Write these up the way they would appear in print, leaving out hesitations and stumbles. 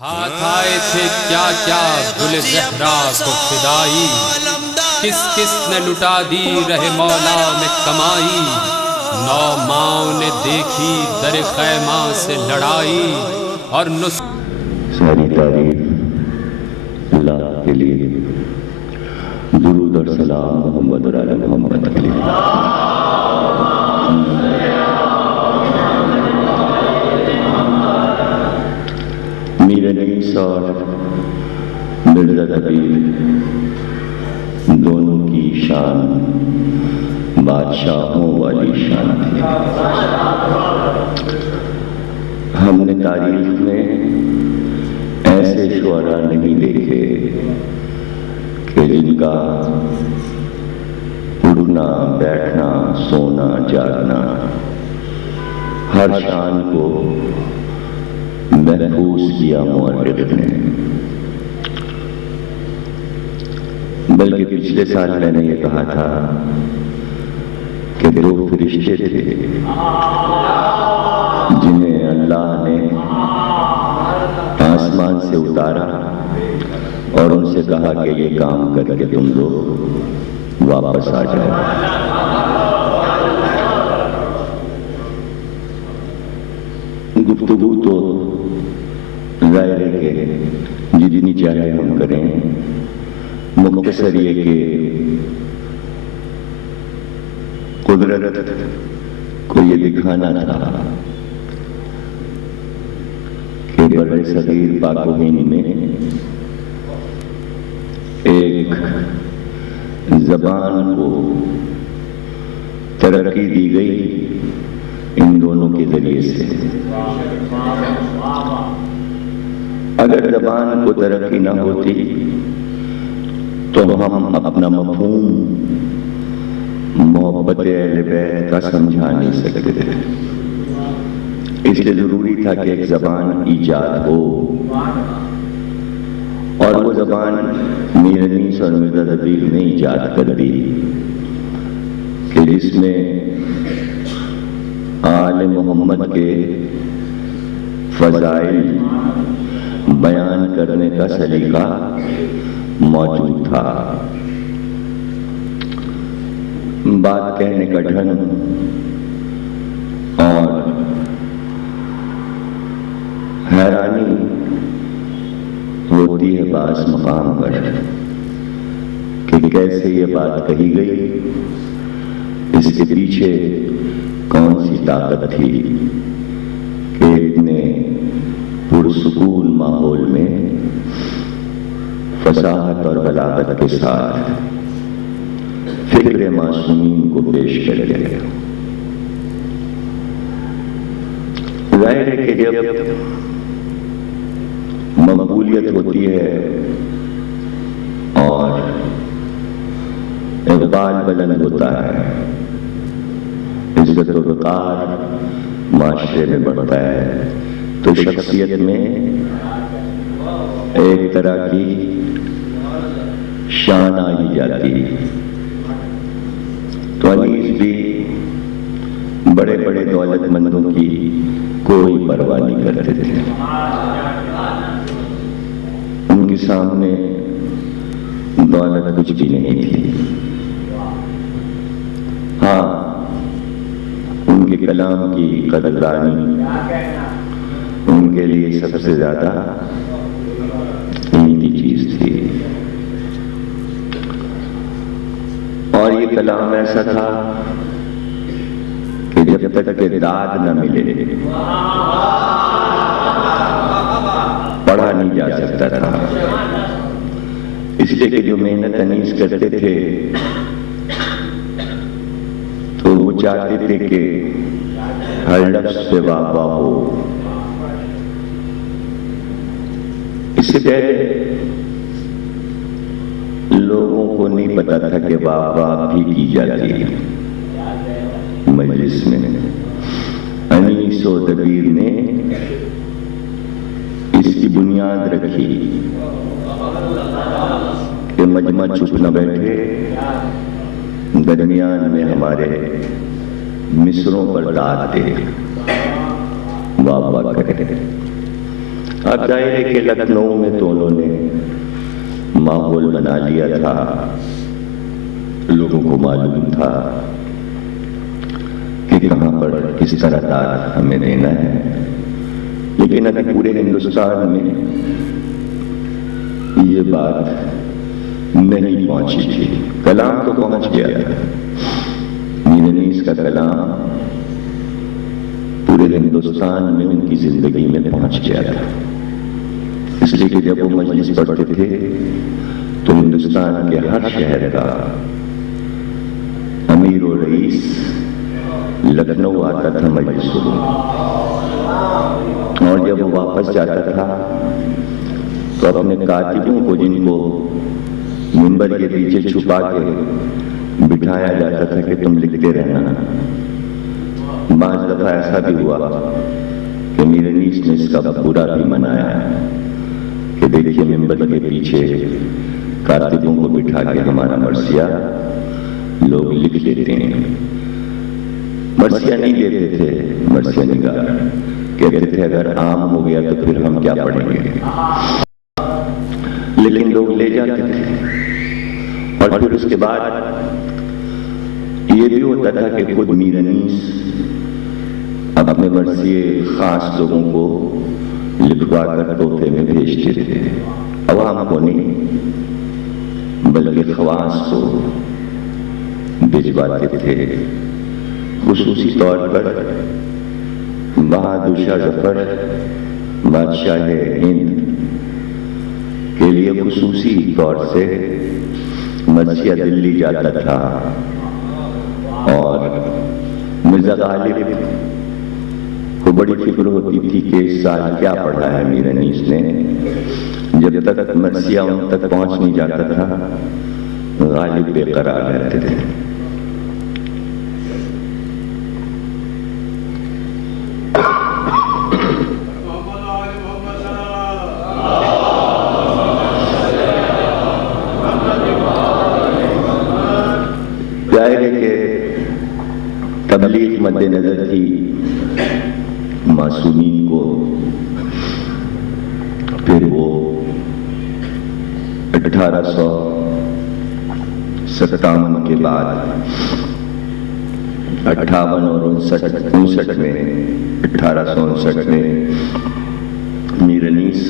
हाथ आए थे क्या क्या गुल ज़हरा को फिदाई, किस किस ने लुटा दी रहे मौला में कमाई। नौ माओ ने देखी दर खैमा से लड़ाई और सारी तारीफ अल्लाह के लिए, दुरूद और सलाम मोहम्मद और आले मोहम्मद के लिए। मीर अनीस और मिर्जा कबीर दोनों की शान बादशाहों वाली शान थी। हमने तारीख में ऐसे शुअरा नहीं देखे कि जिनका उठना बैठना सोना जागना हर शान को महफूज किया मुअर्रिख ने। बल्कि पिछले साल मैंने ये कहा था कि दो फरिश्ते थे जिन्हें अल्लाह ने आसमान से उतारा और उनसे कहा कि ये काम करके तुम लोग वापस आ जाओ। गुफ्तगू तो जाहिर है कि जितनी चाहे हम करें, मुख्तसर ये कि कुदरत को ये दिखाना था कि बड़े सगीर पाक-ओ-हिंद में एक जबान को तरक्की दी गई इन दोनों के जरिए से। अगर जबान को तरक्की ना होती तो हम अपना मफ़हूम मोहब्बत अहले बैत का समझा नहीं सकते थे। इसलिए जरूरी था कि एक जबान ईजाद हो, और वो जबान मीर अनीस और मिर्जा कबीर ने ईजाद कर दी कि जिसमें आले मोहम्मद के फज़ाइल बयान करने का सलीका मौजूद था। बात कहने का ढंग और हैरानी होती है बास मकाम पर कि कैसे ये बात कही गई, इसके पीछे कौन सी ताकत थी कि इतने पुरसुकून माहौल में फसाहत और बलागत के साथ फिक्र मासूमीन को पेश कर गया। जाहिर है कि जब मकबूलियत होती है और इक़बाल बुलंद होता है, इज्जत और वक़ार माशरे में बढ़ता है, तो शख्सियत में एक तरह की शान आ ही जाती है। तो अनीस भी बड़े बड़े दौलतमंदों की कोई परवाह नहीं करते थे। उनके सामने दौलत कुछ भी नहीं थी। हाँ, उनके कलाम की कदरदानी उनके लिए सबसे ज्यादा कीमती चीज थी। और ये कलाम ऐसा था कि जब तक के दाद न मिले पढ़ा नहीं जा सकता था। इसलिए कि जो मेहनत अनीस करते थे तो वो चाहते थे कि हर लफ्ज़ से वाह हो। इससे पहले लोगों को नहीं पता था कि वाह भी की जाती है मजलिस में। अनीस और कबीर ने इसकी बुनियाद रखी कि मजमा चुप न बैठे, दरमियान में हमारे मिसरों पर दाद दे, वाह करे। अब जाहिर है कि लखनऊ में तो उन्होंने माहौल बना लिया था, लोगों को मालूम था कि कहां पर किस तरह दाद हमें देना है। लेकिन अभी पूरे हिंदुस्तान में ये बात नहीं पहुंची थी। कलाम तो पहुंच गया था, मीर अनीस का कलाम पूरे हिंदुस्तान में उनकी जिंदगी में पहुंच गया था। इसलिए कि जब वो मजलिस पढ़ते थे तो हिंदुस्तान के हर शहर का अमीर और रईस लखनऊ आता था मजलिस सुनने, और जब वो वापस जाता था तो अपने कातिबों को, जिनको मिंबर के पीछे छुपा के बिठाया जाता था कि तुम लिखते रहना, बाज़ दफा ऐसा भी हुआ कि मीर अनीस ने इसका पूरा भी मनाया कि देखिए मिंबर के पीछे कातिबों को बिठा के हमारा मरसिया लोग लिख लेते हैं। मरसिया नहीं लेते थे, मरसिया निगार कहते थे अगर आम हो गया तो फिर हम क्या पढ़ेंगे, लेकिन लोग ले जाते थे। और फिर उसके बाद ये भी होता था कि खुद मीर अनीस अपने मरसिए खास लोगों को लिखवा कर तोहफे में भेजते थे। अवाम को नहीं बल्कि खवास को भिजवाते थे। खुसूसी तौर पर बहादुर शाह जफर बादशाह हिंद के लिए खुसूसी तौर से मरसिया दिल्ली जाता था, और मिर्जा गालिब को बड़ी फिक्र होती थी कि इस साल क्या पढ़ा है मीर अनीस ने। जब तक मरसिया उन तक पहुंच नहीं जाता था गालिब बेकरार रहते थे। जाहिर है कि तबलीग मद्देनजर थी, मासूमीन को फिर वो 1857 के बाद 58 और 59 में 1859 में मीर अनीस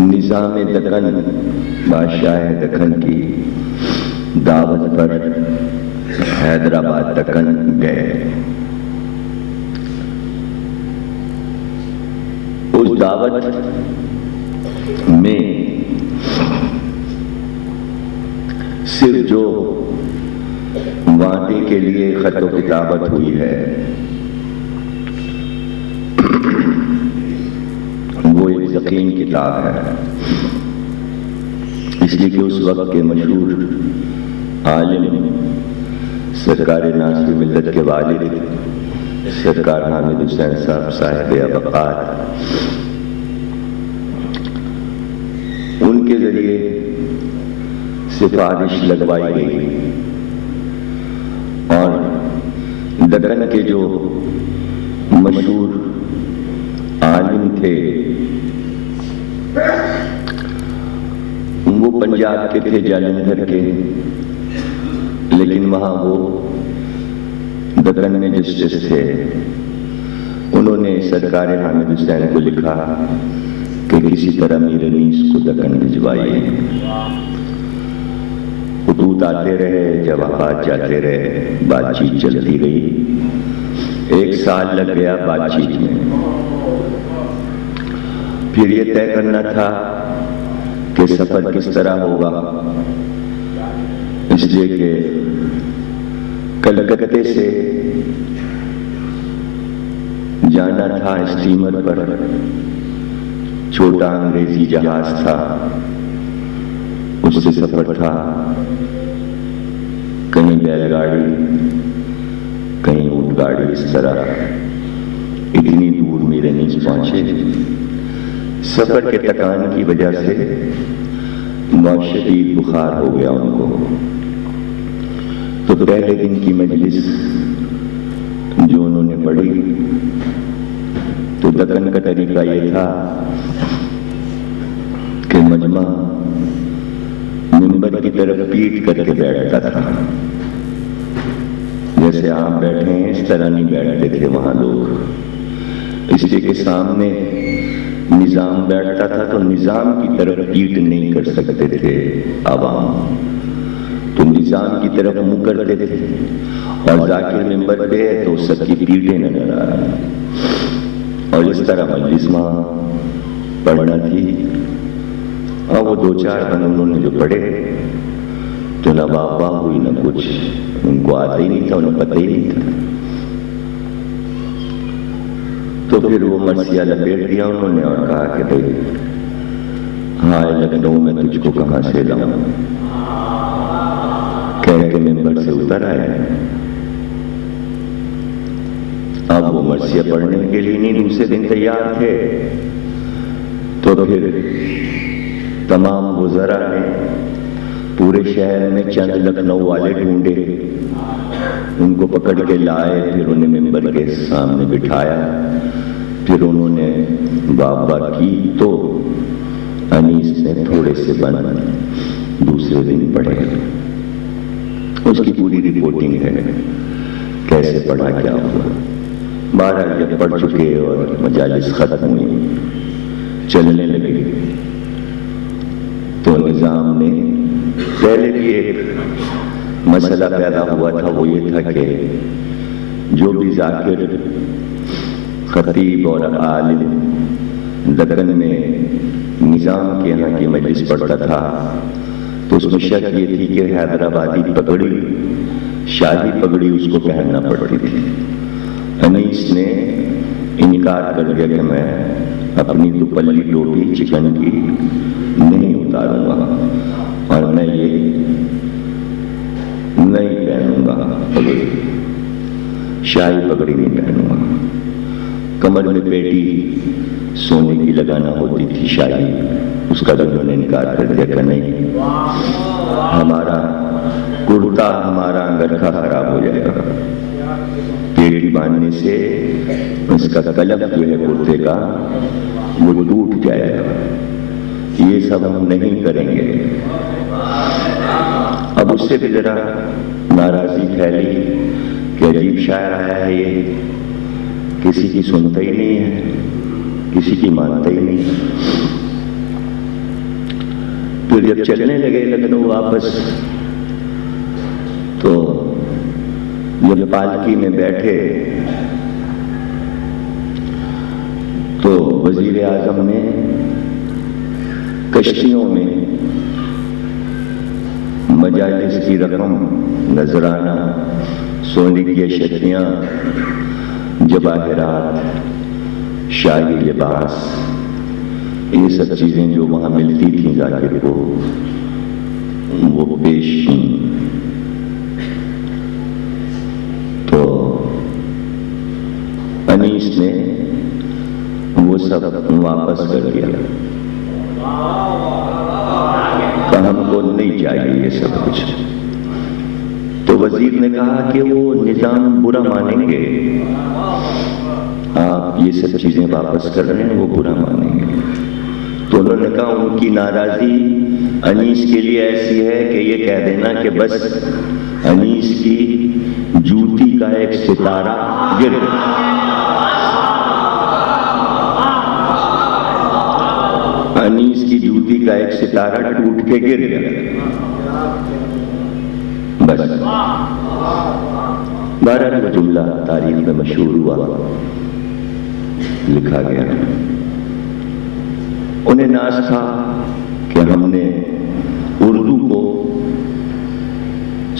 निजाम दक्कन बादशाह दक्कन की दावत पर हैदराबाद दक्कन गए। उस दावत में सिर्फ जो वादे के लिए खत किताबत हुई है वो एक यकीन किताब है, इसलिए कि उस वक्त के मशहूर आलिम सरकार नासिर मिल्लत के वालिद सरकार हामिद हुसैन साहब अबकार, उनके जरिए सिफारिश लगवाई गई, और दक्कन के जो मशहूर आलिम थे वो पंजाब के थे, जालंधर के, लेकिन वहां वो दक्कन में जस्टिस थे। उन्होंने सरकार हामिद हुसैन को लिखा कि किसी तरह मीर अनीस को दक्कन भिजवाइए। खतूत आते रहे, जवाबात जाते रहे, बातचीत चलती रही। 1 साल लग गया बातचीत में। फिर ये तय करना था कि सफर किस तरह होगा, इसलिए कि कलकत्ते से जाना था स्टीमर पर, छोटा अंग्रेजी जहाज था, उससे सफर था। कहीं बैलगाड़ी, कहीं ऊंटगाड़ी, इस तरह इतनी दूर मीर अनीस पहुंचे। सफर के थकान की वजह से बहुत शदीद बुखार हो गया उनको। तो पहले दिन की मजलिस जो उन्होंने पढ़ी तो दक्कन का तरीका ये था कि मजमा मिंबर की तरफ पीट करके बैठता था। जैसे आप बैठे हैं इस तरह नहीं बैठते थे वहां लोग, इसलिए कि सामने निजाम बैठता था तो निजाम की तरफ पीट नहीं कर सकते थे आवाम, तो निजाम की तरफ मुंह करते थे। और जाकिर मिंबर पे है तो सबकी पीटें नजर आ रही, और इस तरह मजलिस पढ़ना थी। और वो 2-4 दिन उन्होंने जो पढ़े तो न वाह हुई न कुछ, उनको आता ही नहीं था, उन्हें पता ही नहीं था। तो फिर वो मरसिया लपेट दिया उन्होंने और कहा कि भाई हाय लखनऊ में तुझको कहां से लाऊं, कह के मिंबर से उतर आए। अब वो मरसिया पढ़ने के लिए नहीं दूसरे दिन तैयार थे, तो फिर तमाम वज़रा ने पूरे शहर में चंद लखनऊ वाले ढूंढे, उनको पकड़ के लाए, फिर उन्हें मिंबर के सामने बिठाया, फिर उन्होंने वाह की तो अनीस ने थोड़े से बन दूसरे दिन पढ़े। उसकी पूरी रिपोर्टिंग है, कैसे पढ़ा क्या हुआ। 12 जब पढ़ चुके और मजालिस खत्म हुई, चलने लगे, तो निजाम ने पहले भी एक मसला पैदा हुआ था, वो ये था कि जो भी जाकिर खतीब और आलिम दक्कन में निजाम के यहाँ की मजलिस पढ़ता था तो उसमें शक ये थी कि हैदराबादी पगड़ी, शाही पगड़ी उसको पहनना पड़ती थी। अनीस ने इनकार कर दिया कि मैं अपनी दुपल्ली टोपी चिकन की नहीं उतारूंगा और मैं ये नहीं पहनूंगा, पगड़ी, शाही पगड़ी नहीं पहनूंगा। कमर में पेटी सोने की लगाना होती थी शाही, उसका भी उन्होंने इनकार कर दिया कि नहीं, हमारा कुर्ता, हमारा अंगरखा खराब हो जाएगा, पेटी बांधने से उसका कलम जो है कुर्ते का वो टूट जाएगा, ये सब हम नहीं करेंगे। अब उससे भी जरा नाराजगी फैली कि अजीब शायर आया है ये, किसी की सुनता ही नहीं है, किसी की मानता ही नहीं। फिर जब चलने लगे लखनऊ वापस, तो जब पालकी में बैठे तो वजीर आजम ने कश्तियों में मजालिस की रकम, नजराना, सोने की अशरियां, जवाहरात, शाही लिबास, ये सब चीजें जो वहां मिलती थी जाकिर को, वो पेश की। तो अनीस ने वो सब वापस कर दिया, कहा हमको नहीं चाहिए ये सब कुछ। तो वजीर ने कहा कि वो निजाम बुरा मानेंगे, आप ये सब चीजें वापस कर रहे हैं, वो बुरा मानेंगे। तो उन्होंने कहा उनकी नाराजगी अनीस के लिए ऐसी है कि ये कह देना कि बस अनीस की जूती का एक सितारा गिर गया, अनीस की जूती का एक सितारा टूट के गिर गया, बस। 12 का जुमला तारीख में मशहूर हुआ, लिखा गया। उन्हें नाज था कि हमने उर्दू को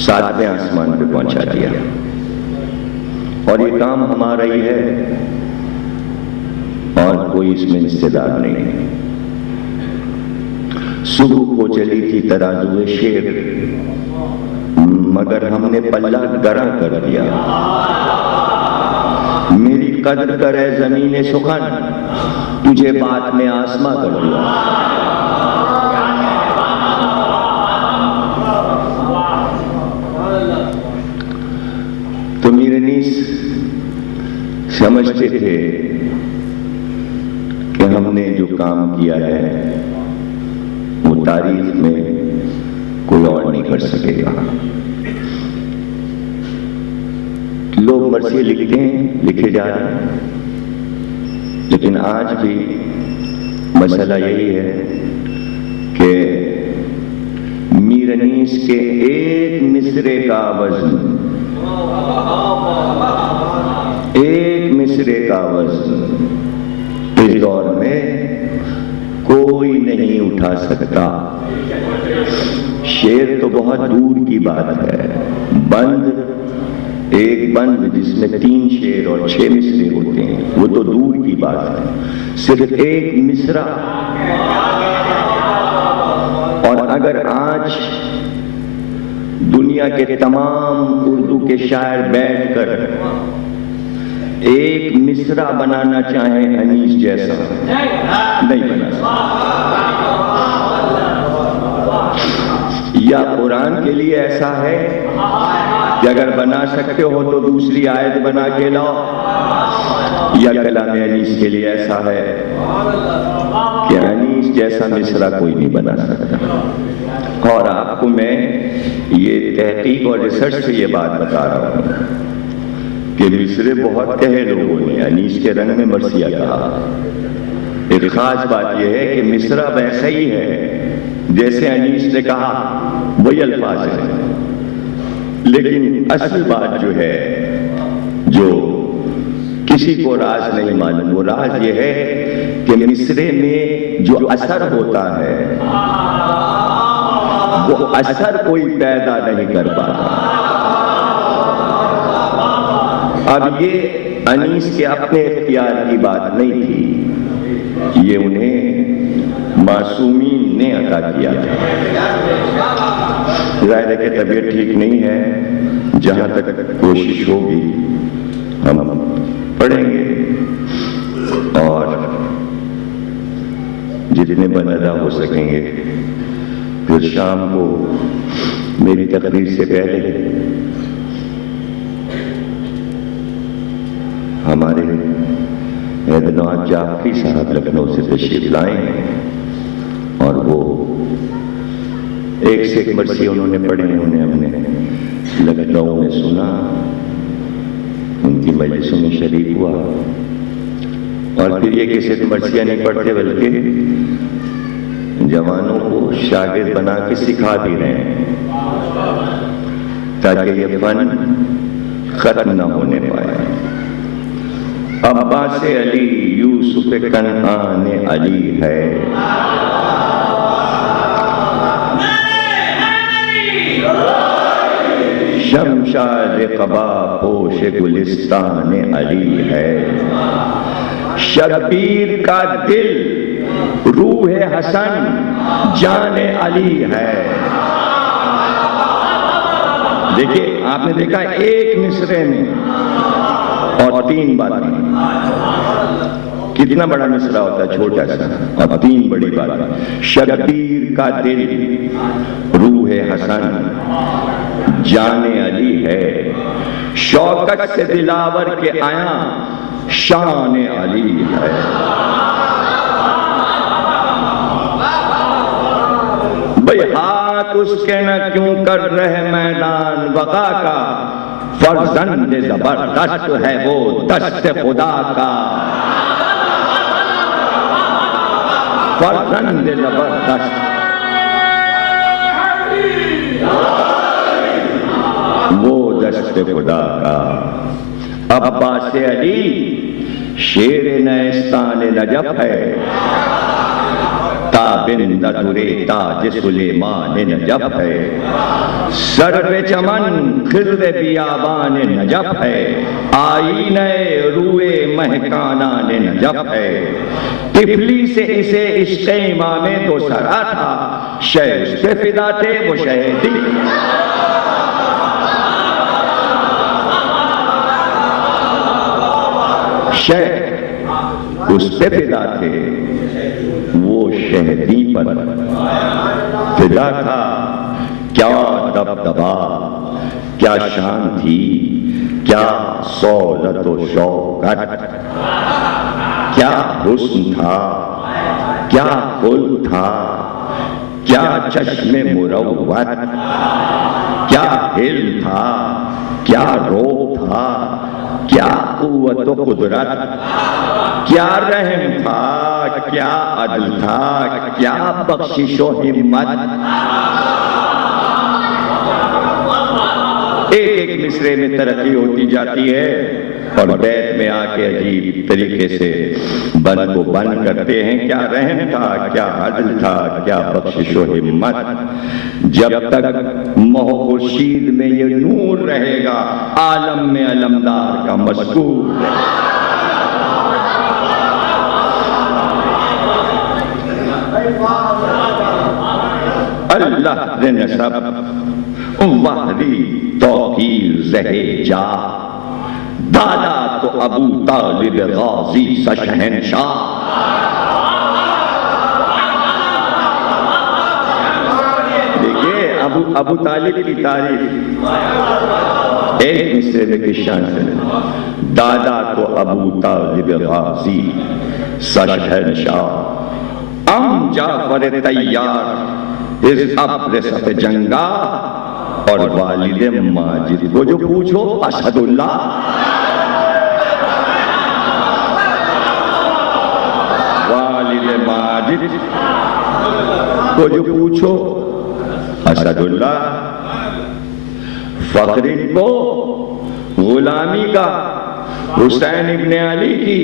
7वें आसमान पे पहुंचा दिया और ये काम हमारा ही है और कोई इसमें हिस्सेदार नहीं। सुबह को चली थी तराजू शेर, मगर हमने पल्ला गरा कर दिया। मेरी कदर करे जमीने सुखन, तुझे बात में आसमा कर दिया। तो मीर अनीस समझते थे जो काम किया है वो तारीख में कोई और नहीं कर सकेगा। लोग मरसिये लिखते हैं, लिखे जा रहे हैं, लेकिन आज भी मसला यही है कि मीर अनीस के एक मिसरे का वजन, एक मिसरे का वजन इस दौर में कोई नहीं उठा सकता। शेर तो बहुत दूर की बात है, बंद, एक बंद जिसमें 3 शेर और 6 मिसरे होते हैं वो तो दूर की बात है, सिर्फ एक मिसरा। और अगर आज दुनिया के तमाम उर्दू के शायर बैठकर एक मिसरा बनाना चाहें अनीस जैसा, नहीं बना सकते। या कुरान के लिए ऐसा है कि अगर बना सकते हो तो दूसरी आयत बना के लाओ, या कलाम अनीस के लिए ऐसा है कि अनीस जैसा मिसरा कोई नहीं बना सकता। और आपको मैं ये तहकीक और रिसर्च से ये बात बता रहा हूँ कि मिसरे बहुत कहे लोगों ने अनीस के रंग में मरसिया कहा। एक खास बात यह है कि मिसरा वैसा ही है जैसे अनीस ने कहा, वही अल्फाज है, लेकिन असल बात जो है, जो किसी को राज नहीं मालूम, वो राज ये है कि मिसरे में जो असर होता है वो असर कोई पैदा नहीं कर पाता। अब ये अनीस के अपने इख्तियार की बात नहीं थी, ये उन्हें मासूमीन ने अता किया था। जाहिर है कि तबीयत ठीक नहीं है, जहां तक कोशिश होगी हम पढ़ेंगे और जितने बनदा हो सकेंगे। फिर शाम को मेरी तकरीर से पहले हमारे हैदरनाथ जाफरी साहब लखनऊ से तशरीफ लाए और वो एक से एक मरसिये उन्होंने पढ़े, उन्हें हमने लखनऊ में सुना, उनकी मजलिसों में शरीक हुआ। और फिर ये किसी मरसिया नहीं पढ़ते बल्कि जवानों को शागिर्द बना के सिखा भी रहे हैं ताकि ये फन खत्म न होने पाए। अब्बास अली यूसुफ कनआन अली है, शमशाद क़बा पोश गुलिस्तान अली है। शबीर का दिल रूह हसन जाने अली है। देखिए, आपने देखा एक मिसरे में और 3 बातें, कितना बड़ा मिसरा होता है, छोटा सा, और 3 बड़ी बातें। शबीर का दिल रूह हसन जाने अली है, शौकत से दिलावर के आया शान अली है। भाई हाथ उसके न क्यों कर रहे मैदान वक़ा का, फर्जंद जबरदस्त है वो दस्त खुदा का, फर्जंद जबरदस्त वो दस्त खुदा का। अब्बास अली शेर नैस्तान नजफ है, ताबिंदा दुरे ताज सुलेमान नजफ है, सर्वे चमन खिज़्र बियाबान नजफ है, आईने रूए महकानान नजफ है। तिफली से इसे इश्क़े इमामे तो सरा था, शह उस पे फिदा थे वो शहीदी। शह उस पे फिदा थे वो शहदी पर फिदा था। क्या दबदबा, क्या शान थी, क्या सौलत व शौकत, क्या हुस्न था, क्या फूल था, क्या चश्मे मुरव्वत, क्या हिल्म था, क्या रोब था, क्या कुव्वत व कुदरत, क्या रहम था, क्या अदल था, क्या बख्शिश व हिम्मत। एक एक मिसरे में तरक्की होती जाती है और बैत में आके अजीब तरीके से बन को बंद करते हैं। क्या रहम था, क्या अदल था, क्या बख्शिश व हिम्मत। जब तक मोह खुर्शीद में ये नूर रहेगा, आलम में अलमदार का मज़कूर। अल्लाह ने नसब वाहदी तौकीर ज़हे जा, दादा तो अबू तालिब गाजी शहंशाह। देखिए अबू तालिब की तारीफ एक मिसरे में किस शान से, दादा तो अबू तालिब गाजी शहंशाह, अम जाफर तैयार इस अब्र सफ़ जंगा, और वालिद माजिद को जो पूछो असदुल्लाह। वालिद माजिद को जो पूछो असदुल्लाह। फखरीन को गुलामी का, हुसैन इब्ने अली की,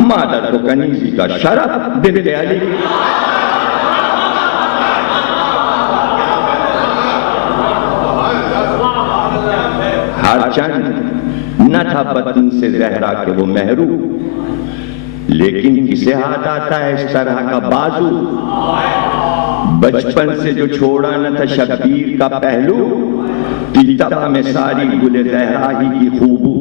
मादर को कनीजी का शरफ बिन्ते अली। हरचंद न था बतन से ज़हरा के वो महरू, लेकिन किसे हाथ आता है इस तरह का बाजू। बचपन से जो छोड़ा न था शब्बीर का पहलू, तीता में सारी गुले ज़हरा ही की खूबू।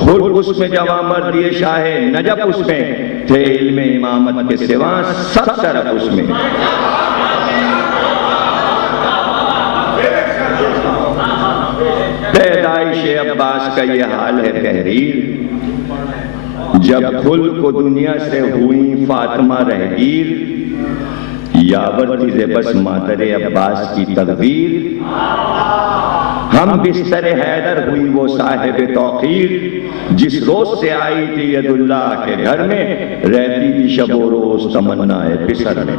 खुद उसमें जवा मर दिए शाहे नजब, उसमें थे इल्मे इमामत के सिवा सब तरफ उसमें। पैदाइश अब्बास का ये हाल है तहरीर, जब खुल को दुनिया से हुई फातिमा रहगीर, यावत बस मातरे अब्बास की तकदीर। हम बिस्तर हैदर हुई वो साहिब तौकीर, जिस रोज से आई थी यदुल्लाह के घर में, रहती थी शबो रोज तमन्ना है पिसर में।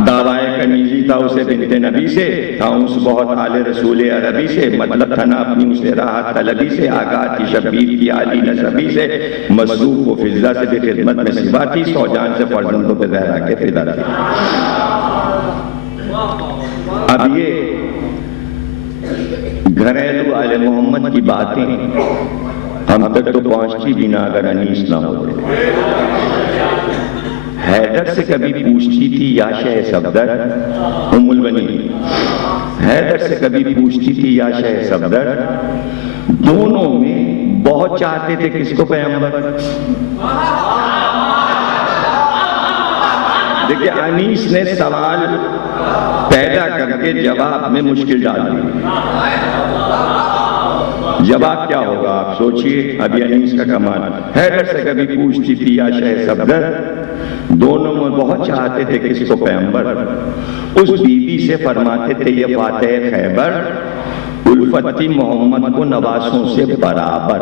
दावाए कनीजी था उसे बिनते नबी से, था उस बहुत आले रसूल अरबी से, मतलब था ना अपनी उसे राहत तलबी से, आगाह थी शब्बीर की आली नसबी से, मसरूफ व फिजा से भी खिदमत में सिवा थी, सौजान से फर्जंदों पे ज़हरा के फिदा थी। अब ये घरेलू आले मोहम्मद की बातें हम तक तो पहुंचती भी ना अगर अनीस ना होते। हैदर से कभी पूछती थी या शह सफदर, उम्मुल बनी हैदर से कभी पूछती थी या शह सफदर, दोनों में बहुत चाहते थे किसको पैगंबर। देखिए अनीस ने सवाल पैदा करके जवाब में मुश्किल डाल दी। जवाब क्या होगा आप सोचिए। अभी अनीस का कमाल, हैदर से कभी पूछती थी या शह सफदर, दोनों में बहुत चाहते थे किसको पैगंबर। उस बीबी से फरमाते थे ये फातेह खैबर, उल्फती मोहम्मद को नवासों से बराबर।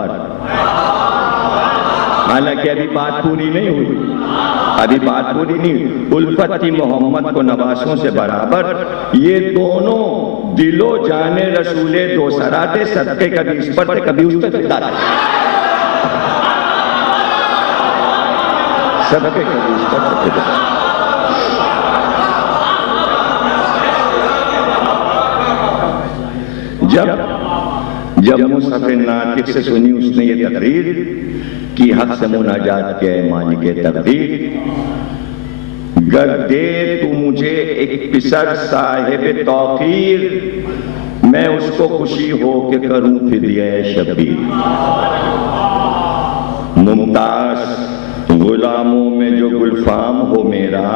हालांकि अभी बात पूरी नहीं हुई, अभी बात पूरी नहीं। उल्फती मोहम्मद को नवासों से बराबर, ये दोनों दिलो जाने रसूले दो सराते, सदके कभी इस पर थे कभी उस पर फिदा थे, सदके कभी इस पर फिदा। जब मुसफ़े नातिक़ से सुनी उसने ये तकरीर कि हक से मुनाजात के मालिक तकदीर, गर दे तू मुझे एक पिसर साहिब तौकीर, मैं उसको खुशी हो के करूं फिदिया शबीर। मुमताज गुलामों में जो गुलफाम हो मेरा,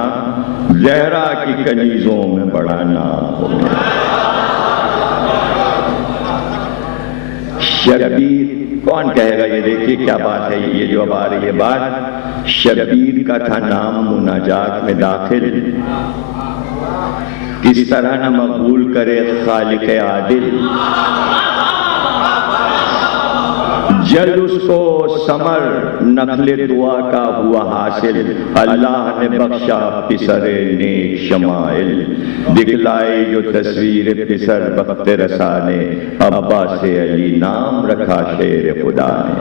ज़हरा की कनीज़ों में बड़ा नाम हो मेरा। शबीर कौन कहेगा ये देखिए क्या बात है, ये जो अब आ रही है बात, शबीर का था नाम मुनाजात में दाखिल, किस तरह न मकबूल करे खालिक आदिल, जल्द उसको समर नखले दुआ का हुआ हासिल, अल्लाह ने बख्शा पिसरे नेक शमाइल, दिखलाई जो तस्वीर पिसर वक्त रसा ने, अब्बास अली नाम रखा शेर खुदा ने।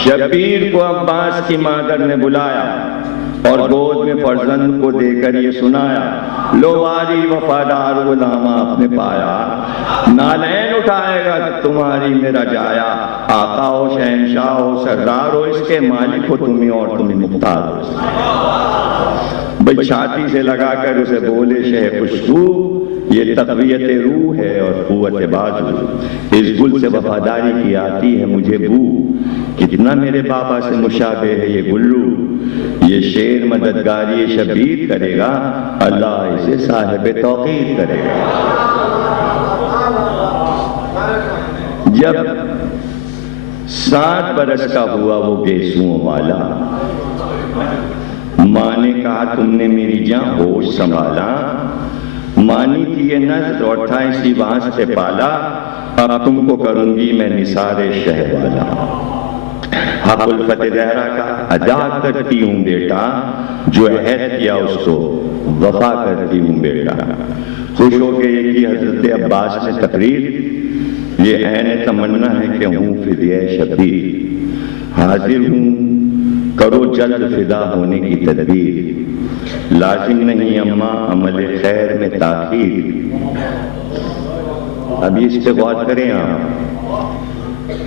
शबीर को अब्बास की मादर ने बुलाया और गोद में फर्जंद को देकर ये सुनाया, लो वारी वफादार गुलाम आपने पाया, नालैन उठाएगा तुम्हारी मेरा जाया, आका हो शहनशाह हो सरदार हो इसके मालिक हो तुम्हें और तुम्हें मुख्तार हो। भाई छाती से लगाकर उसे बोले शह खुशबू, ये तक़वियत रूह है और कुव्वत बाजू, इस गुल से वफादारी की आती है मुझे बू, कितना मेरे बाबा से मुशाबे है ये गुल्लू, ये शेर मददगारी शबीर करेगा, अल्लाह इसे साहिब तौकीर करेगा। जब 7 बरस का हुआ वो गेसुओं वाला, माँ ने कहा तुमने मेरी जान होश संभाला, मानी थी ये नज़्र और था इसी वास्ते पाला, अब तुमको करूंगी मैं निसारे शहर वाला, हक़ुल फ़तेह ज़हरा का अदा करती हूँ बेटा, जो अहद किया उसको वफा करती हूँ बेटा। खुश हो के ये की हज़रत अब्बास ने तकरीर, ये ऐन तमन्ना है कि हूँ फिदे शबीर, हाजिर हूँ करो जल्द फिदा होने की तदबीर, लाजिम नहीं अम्मा अमल खैर में ताखीर। अभी इस पे गौर करें आप,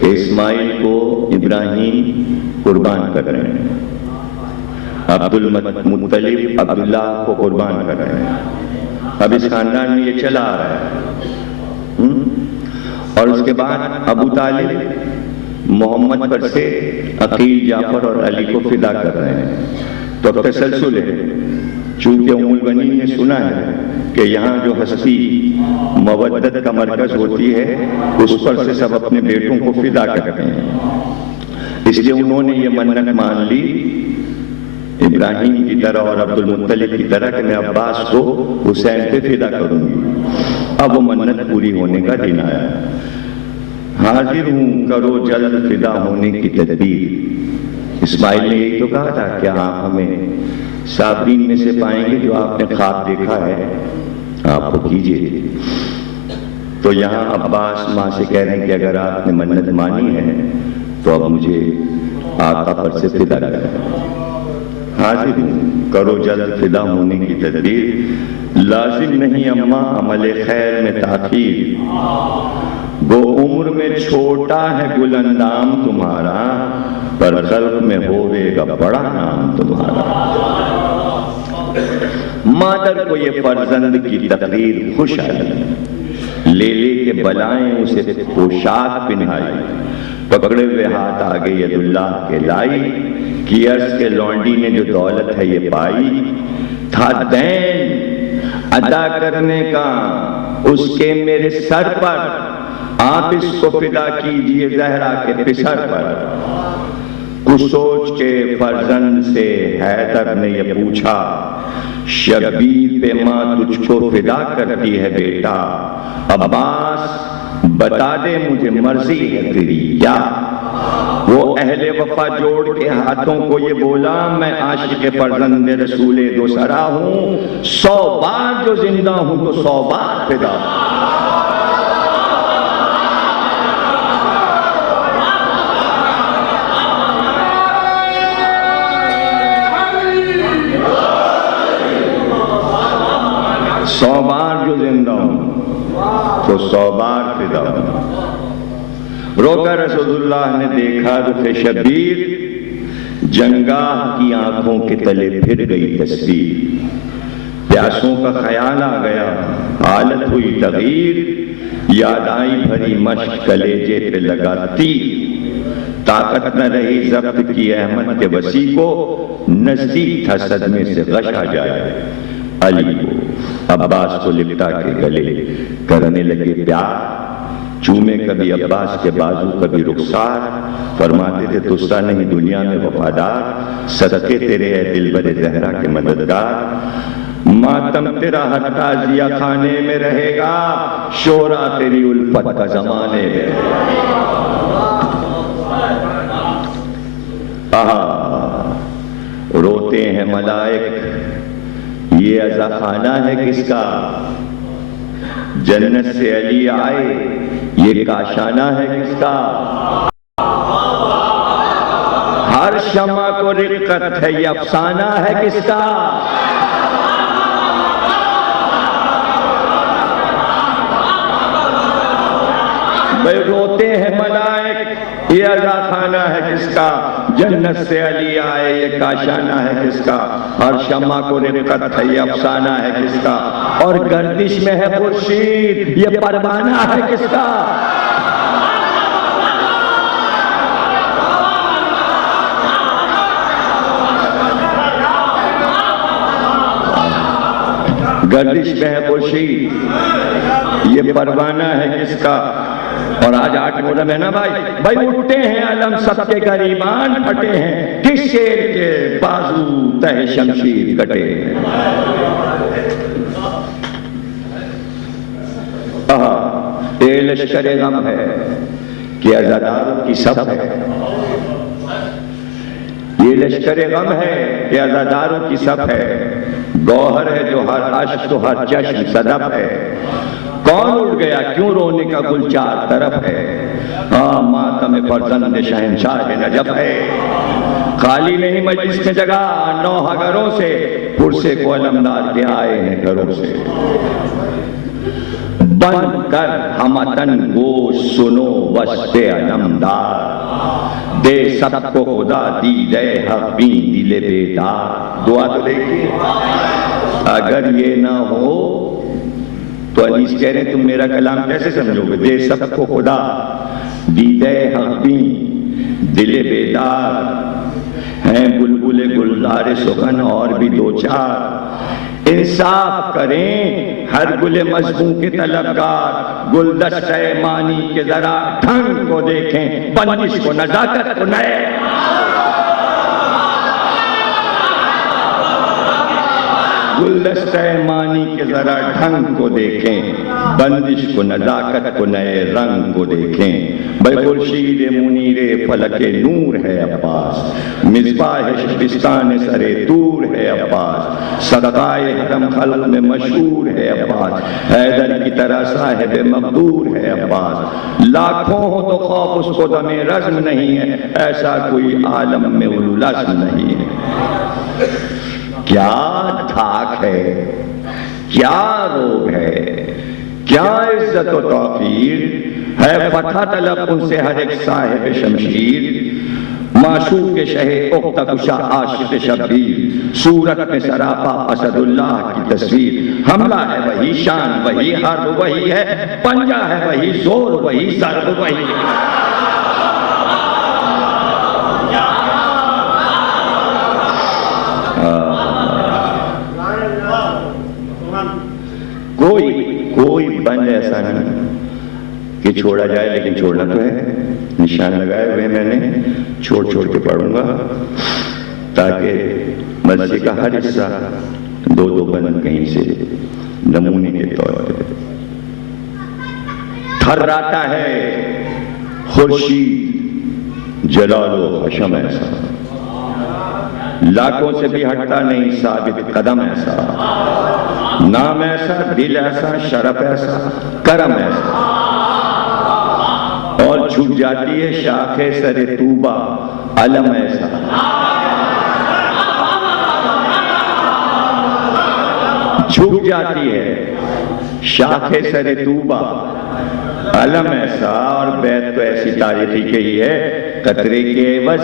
इस्माइल को इब्राहिम कुर्बान कर रहे हैं, अब्दुल मुत्तलिब अब्दुल्ला को कुर्बान कर रहे हैं, अब इस खानदान में ये चला आ रहा है। और उसके बाद अबू तालिब मोहम्मद पर से अकील जाफर और अली को फिदा कर रहे हैं। तो तसलसल है, चूंकि उम्मुल बनीन ने सुना है कि यहाँ जो हस्ती मवद्दत का मरकज होती है उस पर से सब अपने बेटों को फिदा करते हैं, इसलिए उन्होंने ये मन्नत मान ली इब्राहिम की तरह और अब्दुल मुत्तलिब की तरह कि मैं अब्बास को हुसैन पे फिदा करूंगी। अब वो मन्नत पूरी होने का दिन आया, हाजिर हूं करो जल्द फिदा होने की तदबीर। इस्माइल ने यही तो कहा था, क्या आप हमें साबरीन में से पाएंगे जो आपने ख्वाब देखा है, आप वो कीजिए। तो यहाँ अब्बास माँ से कह रहे हैं कि अगर आपने मन्नत मानी है तो अब मुझे आका पर से फिदा करें, हाजिर हूँ करो जल्द फिदा होने की तदबीर, लाजिम नहीं अम्मा अमल खैर में ताखीर, वो उम्र में छोटा है गुलंदाम तुम्हारा, पर खल्क में होवेगा बड़ा नाम तुम्हारा। मादर को ये फर्जंद की तकरीर खुश आई, ले के बलाएं उसे पोशाक पिन्हाई, पकड़े हुए हाथ आगे यदुल्लाह के लाई, कि अर्ज के लौंडी ने जो दौलत है ये पाई, था दैन अदा करने का उसके मेरे सर पर, आप इसको फिदा कीजिए ज़हरा के पिसर पर। कुछ सोच के फर्जंद से हैदर ने ये पूछा, शबीर पे माँ तुझको फिदा करती है बेटा, अब्बास बता दे मुझे मर्जी है तेरी क्या। वो अहले वफा जोड़ के हाथों को ये बोला, मैं आशिक फर्जंद रसूले दो सरा हूँ, 100 बार जो जिंदा हूँ तो 100 बार फिदा। सौ बार जो जिंदा हूं तो 100 बार फिदा हूं। रोका रसूलुल्लाह ने देखा रुखे शबीर, जंगाह की आंखों के तले फिर गई तस्वीर। प्यासों का ख्याल आ गया, हालत हुई तगीर, याद आई भरी मश्क कलेजे पे लगा तीर। ताकत न रही जब्त की अहमद के वसी को, नजदीक था सदमे से गश आ जाए। अली को अब्बास को लिपटा के गले करने लगे प्यार, चूमे कभी अब्बास के बाजू कभी रुखसार, फरमाते थे तुस्सा नहीं दुनिया में वफादार, सदके तेरे है दिलबर ज़हरा के मददगार। मातम तेरा हर ताजिया खाने में रहेगा, शोरा तेरी उल्फत का जमाने में। रोते हैं मलाइक, ये अज़ा खाना है किसका? जन्नत से अली आए, ये काशाना है किसका? हर शमा को रिक्कत है, ये अफसाना है किसका? भाई रोते हैं मलाइक, ये अज़ा खाना है किसका? जन्नत से अली आए, ये काशाना है किसका? हर शमा को रिक्कत है, ये अफसाना है किसका? और गर्दिश में है खुर्शीद, ये परवाना है किसका? गर्दिश में है खुर्शीद, ये परवाना है किसका? और आज 8 मुहर्रम है ना भाई उठते हैं अलम सबके गरीबान फटे हैं, किस शेर के बाजू तह शमशीर कटे। ये लश्कर गम है कि अज़ादारों की सब है, ये लश्कर गम है कि अज़ादारों की सब है। गौहर है जो हर अश्क तो हर चश्म सदफ है, कौन उड़ गया क्यों रोने का गुल चार तरफ है। हाँ मातम फर्जंद शहंशाह नजफ है, खाली नहीं मजलिस में जगह 9 घरों से, पुरसे को अलमदार के आए हैं घरों से। बंद कर हमतन गोश सुनो वस्ते अलमदार, दे सबको खुदा दी दे हक़ी दिले बेदार। दुआ तो देखिए, अगर ये ना हो तो अली कह रहे तुम मेरा कलाम कैसे समझोगे? दे सबको खुदा दीदे हक़ी दिले बेदार, हैं बुलबुले गुलदार सुखन और भी 2-4। इंसाफ करें हर गुले मजबूं के तलबगार, गुलदस्ते मानी के जरा ढंग को देखें, बंदिश को नजाकत को नए। गुलदस्ते मानी के जरा ढंग को देखें, बंदिश को नजाकत को नए रंग को देखें। भाई खुर्शीद मुनीरे फलके नूर है अब्बास, मिसबाह शिबिस्तान सरे दूर है अब्बास, सदकाए हरम खल्क में मशहूर है अब्बास, हैदर की तरह साहिब मकदूर है अब्बास। लाखों हो तो खौफ उसको दमे रज़्म नहीं है, ऐसा कोई आलम में उलुल अज़्म नहीं है। क्या धाक है, क्या रोग है, क्या इज्जत व तौक़ीर है, फतह तलब उनसे हर एक साहिब शमशीर। माशूक के शहे उख्ता कुशा आशिक़ शब्बीर, सूरत में सरापा असदुल्लाह की तस्वीर। हमला है वही, शान वही, हर्ब वही है, पंजा है वही, जोर वही, ज़र्ब वही। कोई बंद ऐसा नहीं कि छोड़ा जाए, लेकिन छोड़ना तो है। निशान लगाए हुए मैंने, छोड़ के पढ़ूंगा ताकि मस्जिद का हर हिस्सा 2-2 बंद कहीं से नमूने के तौर पर थर्राता है। खुर्शीद जलालो हशम ऐसा, लाखों से भी हटता नहीं साबित कदम ऐसा, नाम ऐसा, दिल ऐसा, शरफ ऐसा, करम ऐसा। और झुक जाती है शाखे सरे तूबा, अलम ऐसा। झुक जाती है शाखे सरे तूबा, अलम ऐसा। और बैत तो ऐसी तारीखी के ही है, कतरे के एवज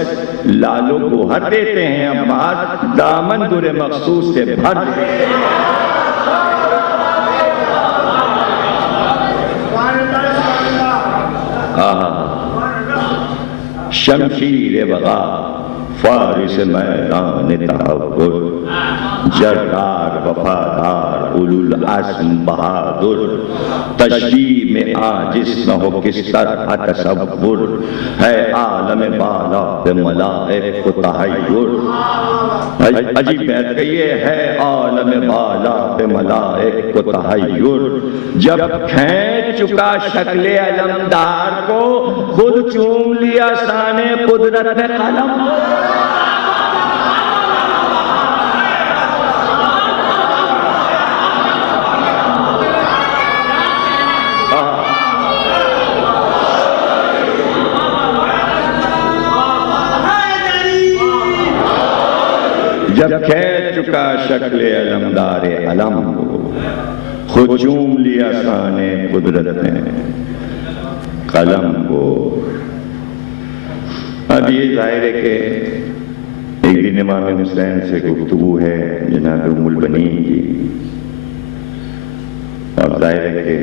लालो को हर देते हैं अब्बास, दामन दुरे मखसूस से भर देते हैं। शमशीर वगा फारिस मैदान तहव्वुर, जर्रार वफादार उलुल अज़्म बहादुर, तशबीह में आजिज़ न हो किस तरह तसव्वुर, है आलम बाला पे मलाइक को तहय्युर। अजीब बात कहिए, है आलम बाला पे मलाइक को तहय्युर, जब खींच चुका शक्ले अलमदार को, खुद चूम लिया शाने कुदरत में कलम। जब खींच चुका शक्ले अलमदारे अलम को, खुद चूम लिया शाने कुदरत ने कलम को। अब ये जाहिर है कि एक दिन इमाम हुसैन से गुफ्तगू है जनाब उम्मुल बनीन की, और जाहिर है कि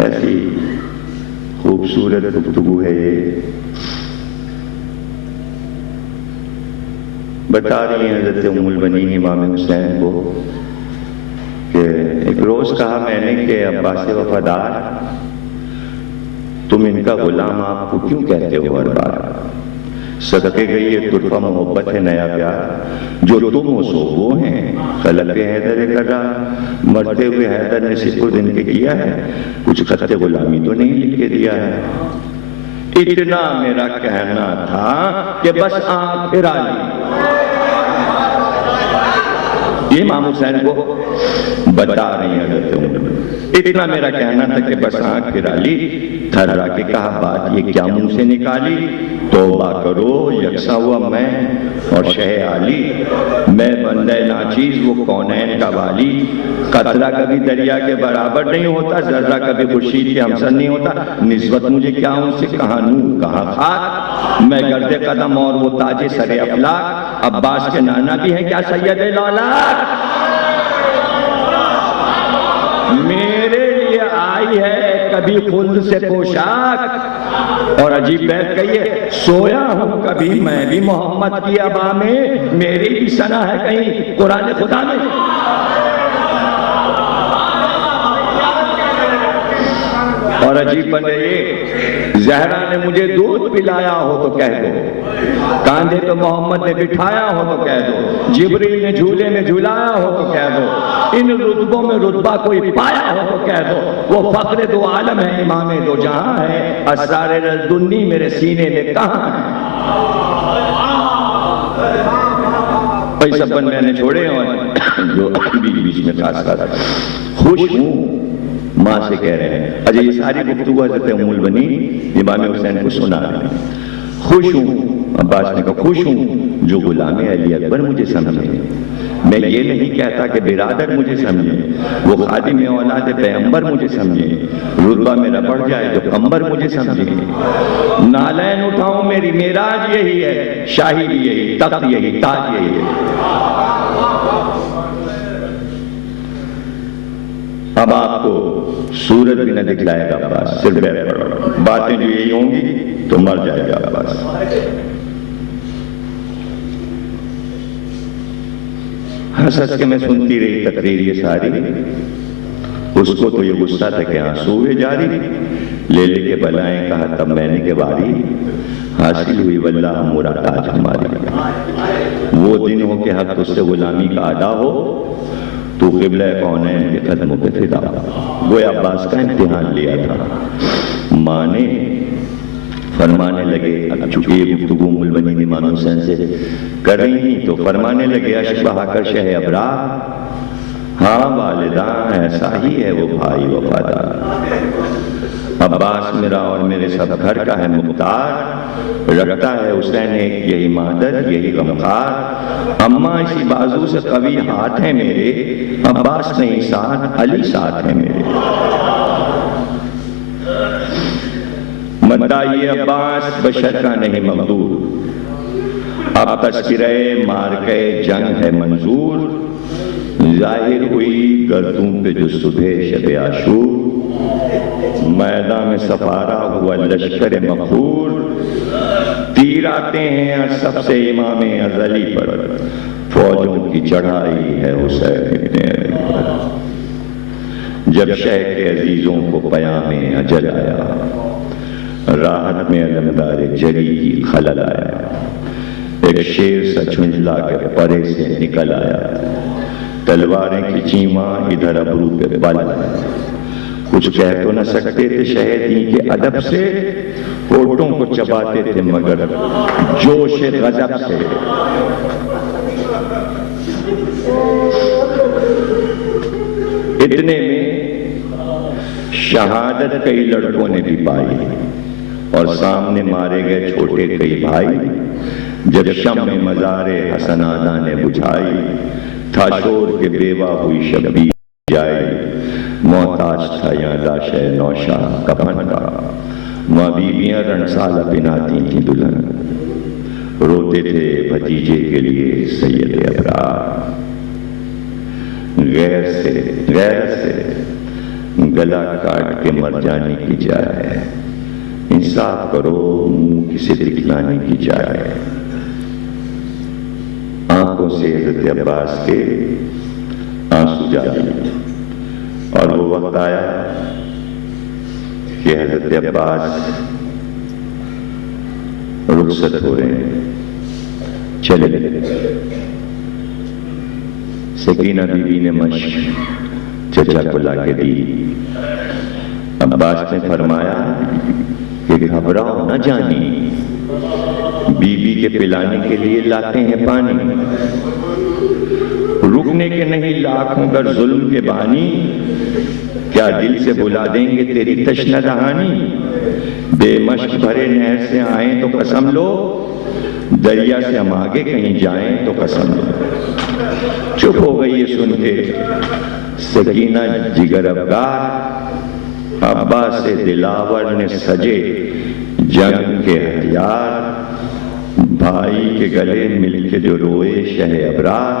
ऐसी खूबसूरत गुफ्तगू है ये। बता रही हैं हज़रत उम्मुल बनीन इमाम हुसैन को कि एक रोज कहा मैंने कि अब्बास वफादार, तुम इनका गुलाम आपको क्यों कहते हो हर बार? सदके गई ये तुरफा मोहब्बत है नया प्यार, जो तुम हो सो वो हैं। खलक़े हैदर करा, मरते हुए हैदर ने सिपुर्द इनके किया है, कुछ खत्ते गुलामी तो नहीं लिख के दिया है। इतना मेरा कहना था कि बस आंख फिरा ली। ये इमाम हुसैन को बता रही है, इतना मेरा कहना था कि बस आंख फिरा ली। थर्रा के कहा बात ये क्या मुंह से निकाली, तौबा करो यकसा हुआ मैं और शह आली, मैं बंदे नाचीज वो कौनैन का वाली। कतरा कभी दरिया के बराबर नहीं होता, जर्रा कभी खुर्शीद के हमसर नहीं होता। निस्बत मुझे क्या उनसे, कहाँ नूर कहाँ खाक, मैं गर्दे कदम और वो ताजे सरे अफलाक। अब्बास के नाना भी है क्या सैयद लौलाद, मेरे लिए आई है कभी खुद से पोशाक। और अजीब बात कहिए, सोया हूं कभी मैं भी मोहम्मद की अबा में, मेरी भी सना है कहीं कुरान खुदा में। और अजीब बने ये, ज़हरा ने मुझे दूध पिलाया हो तो कह दो, कांधे तो मोहम्मद ने बिठाया हो तो कह दो, जिब्रील ने झूले में झुलाया हो तो कह दो, इन रुतबों में रुतबा कोई पाया हो तो कह दो। वो फख्र दो आलम है, इमाम दो जहां है, असरार रज़दुन्नी मेरे सीने में कहां है। भाई सब मैंने छोड़े और जो बीच बीच में खास खुश हूं माँ से कह रहे हैं। अच्छा ये सारी गुफ्तगू हज़रत उम्मुल बनीन इमाम हुसैन को सुना रहे हैं। खुश हूँ, अब्बास ने कहा खुश हूँ जो गुलाम अली अकबर मुझे समझे। मैं ये नहीं कहता कि बिरादर मुझे समझे, वो खादिम औलाद पैगंबर मुझे समझे, रुतबा मेरा बढ़ जाए तो कंबर मुझे समझे। नालैन उठाऊं मेरी मेराज यही है, शाही भी यही, तख्त यही, ताज यही है। अब आपको सूरत भी न दिखलाएगा अब्बास, सिर्फ बातें जो यही होंगी तो मर जाएगा अब्बास। हंस हंस के मैं सुनती रही तकरीर ये सारी, उसको तो ये गुस्सा था कि आंसू हुए जारी, ले लेके बलाएं कहा तब मैंने के बारी, हासिल हुई वल्लाह मुराद आज हमारी। वो दिन हो के हक उससे गुलामी का अदा हो, तू क़िबला कौनैन के कदमों पे फिदा। गोया अब्बास का इम्तिहान लिया था। माँ ने फरमाने लगे, अब चूंकि ये गुफ्तगू उम्मुल बनीन इमाम हुसैन से कर रही थी तो फरमाने लगे, अशबह कर शह अबरा, हाँ वालिदा ऐसा ही है वो भाई वफादार। अब्बास मेरा और मेरे सब घर का है मुख्तार, रखता है हुसैन एक यही मादर यही गमखार। अम्मा इसी बाजू से कभी हाथ है मेरे, अब्बास नहीं साथ अली साथ है मेरे। मदाई अब्बास बशर का नहीं मकदूर, अब तस्किरे मार के जंग है मंजूर। जाहिर हुई गर्दों पे जो सुबह शब आशूर, मैदान में सफारा हुआ लश्कर मखूर, तीर आते हैं सबसे इमाम अजली पर, फौजों की चढ़ाई है हुसैन इब्ने अली पर। जब शह के अजीजों को पयामे अजल आया, राहत में अलमदार जरी की खलल आया। एक शेर सा झुंझला के परे से निकल आया, तलवारें की चीमा इधर अबरू पे बल। कुछ कह तो न सकते थे शहीदी के अदब से, होठों को चबाते थे मगर जोश गजब से। इतने में शहादत कई लड़कों ने भी पाई और सामने मारे गए छोटे कई भाई। जब शम्म मज़ारे हसनादा ने बुझाई, था शोर के बेवा हुई शबीर जाए। मोहताज था यहाँ दाशे नौशा कफन का, माँ बीबियाँ रणसाला पिनाती थी दुल्हन। रोते थे भतीजे के लिए सैयद अबरार। गैर से गला काट के मर जाने की जाए, इंसाफ करो मुंह किसे दिखलाने की जाए। आंखों से हज़रत अब्बास के आंसू जारी, और वो वक्त आया कि हज़रत अब्बास रुखसत हो रहे हैं, चले। सकीना बीबी ने मश्क चचा को लाके दी। अब्बास ने फरमाया कि घबराओ न जानी, बीबी के पिलाने के लिए लाते हैं पानी। रुकने के नहीं लाखों गर जुल्म के बानी, क्या दिल से बुला देंगे तेरी तश्ना दहानी। बेमश्क भरे नहर से आए तो कसम लो, दरिया से हम आगे कहीं जाएं तो कसम लो। चुप हो गई ये सुन के सकीना जिगर अफगार। अब्बास से दिलावर ने सजे जंग के हथियार, भाई के गले मिलके जो रोए शह अबरार।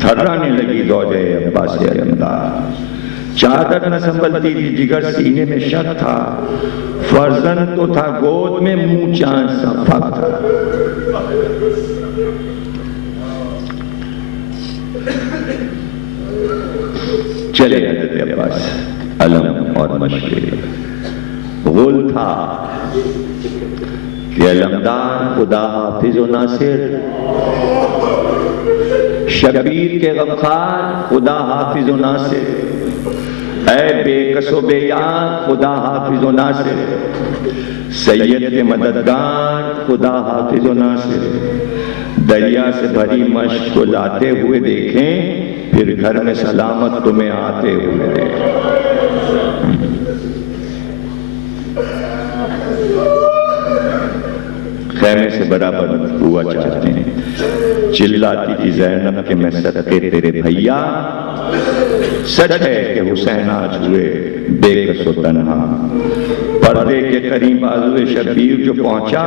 थर्राने लगी दौजे अब्बास से अलमदार, चादर न संभलती थी जिगर सीने में शक था। फर्जन तो था गोद में मुंह चांद सा फक था। चले हज़रत अब्बास अलम और मशके। गुल था कि अलमदार खुदा हाफिज व नासिर, शबीर के गमखार खुदा हाफिज व नासिर। ऐ बेकसो बेयार खुदा हाफिज व नासिर, सैयद के मददगार खुदा हाफिज व नासिर। दरिया से भरी मश्क को लाते हुए देखें, फिर घर में सलामत तुम्हें आते हुए देखें। खैमे से बराबर हुआ चाहते हैं, चिल्लाती थी ज़ैनब के मैं सदके तेरे भैया। सच है कि हुसैन आज हुए बेकसो तन्हा। पर्दे के करीब आज़ुए शबीर जो पहुंचा,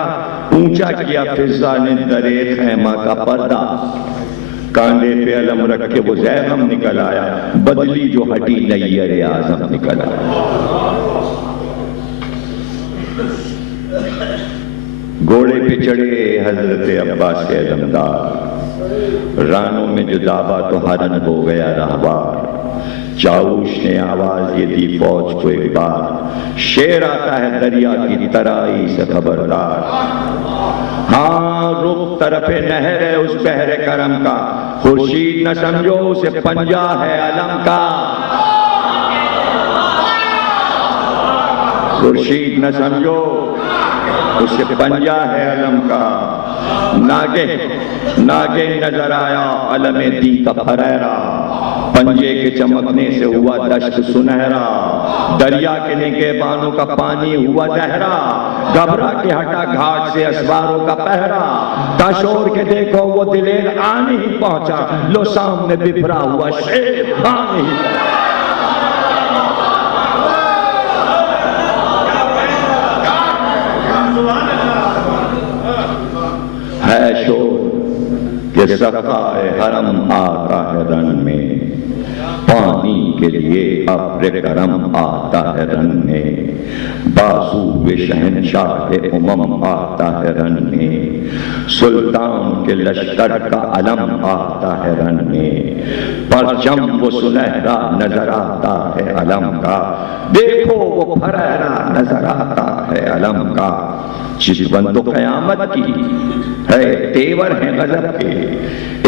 ऊंचा किया फिजा ने दरे खैमा का पर्दा। कांधे पे अलम रख के वो ज़ैगम निकल आया, बदली जो हटी नैयर आज़म निकल आया। घोड़े पे चढ़े हजरत अब्बास के अलमदार, रानों में जो दाबा तो हरन हो गया रहबार। चाऊश ने आवाज ये दी फौज को एक बार, शेर आता है दरिया की तराई से खबरदार। हाँ रुख तरफे नहर है उस बहरे करम का, खुर्शीद न समझो उसे पंजा है अलम का। खुर्शीद न समझो उसे पंजा है अलम का। नागे नजर आया अलम दी का फरेरा, पंजे के चमकने से हुआ दश्त सुनहरा। दरिया के निगहबानों का पानी हुआ जहरा, घबरा के हटा घाट से असवारों का पहरा। ताशोर के देखो वो दिलेर आने ही पहुंचा, लो सामने बिफरा हुआ शेर आने ही पहुंचा। है शोर के सखाए हरम आता है रन में, पानी के लिए अब्र करम आता है रन में, बाजू वे शहनशाह उमम आता है रन में, सुल्तान के लश्कर का अलम आता है रन में, परचम वो सुनहरा नजर आता है अलम का, देखो वो फरहरा नजर आता है अलम का, चितबंद कयामत की है, तेवर है गजब के,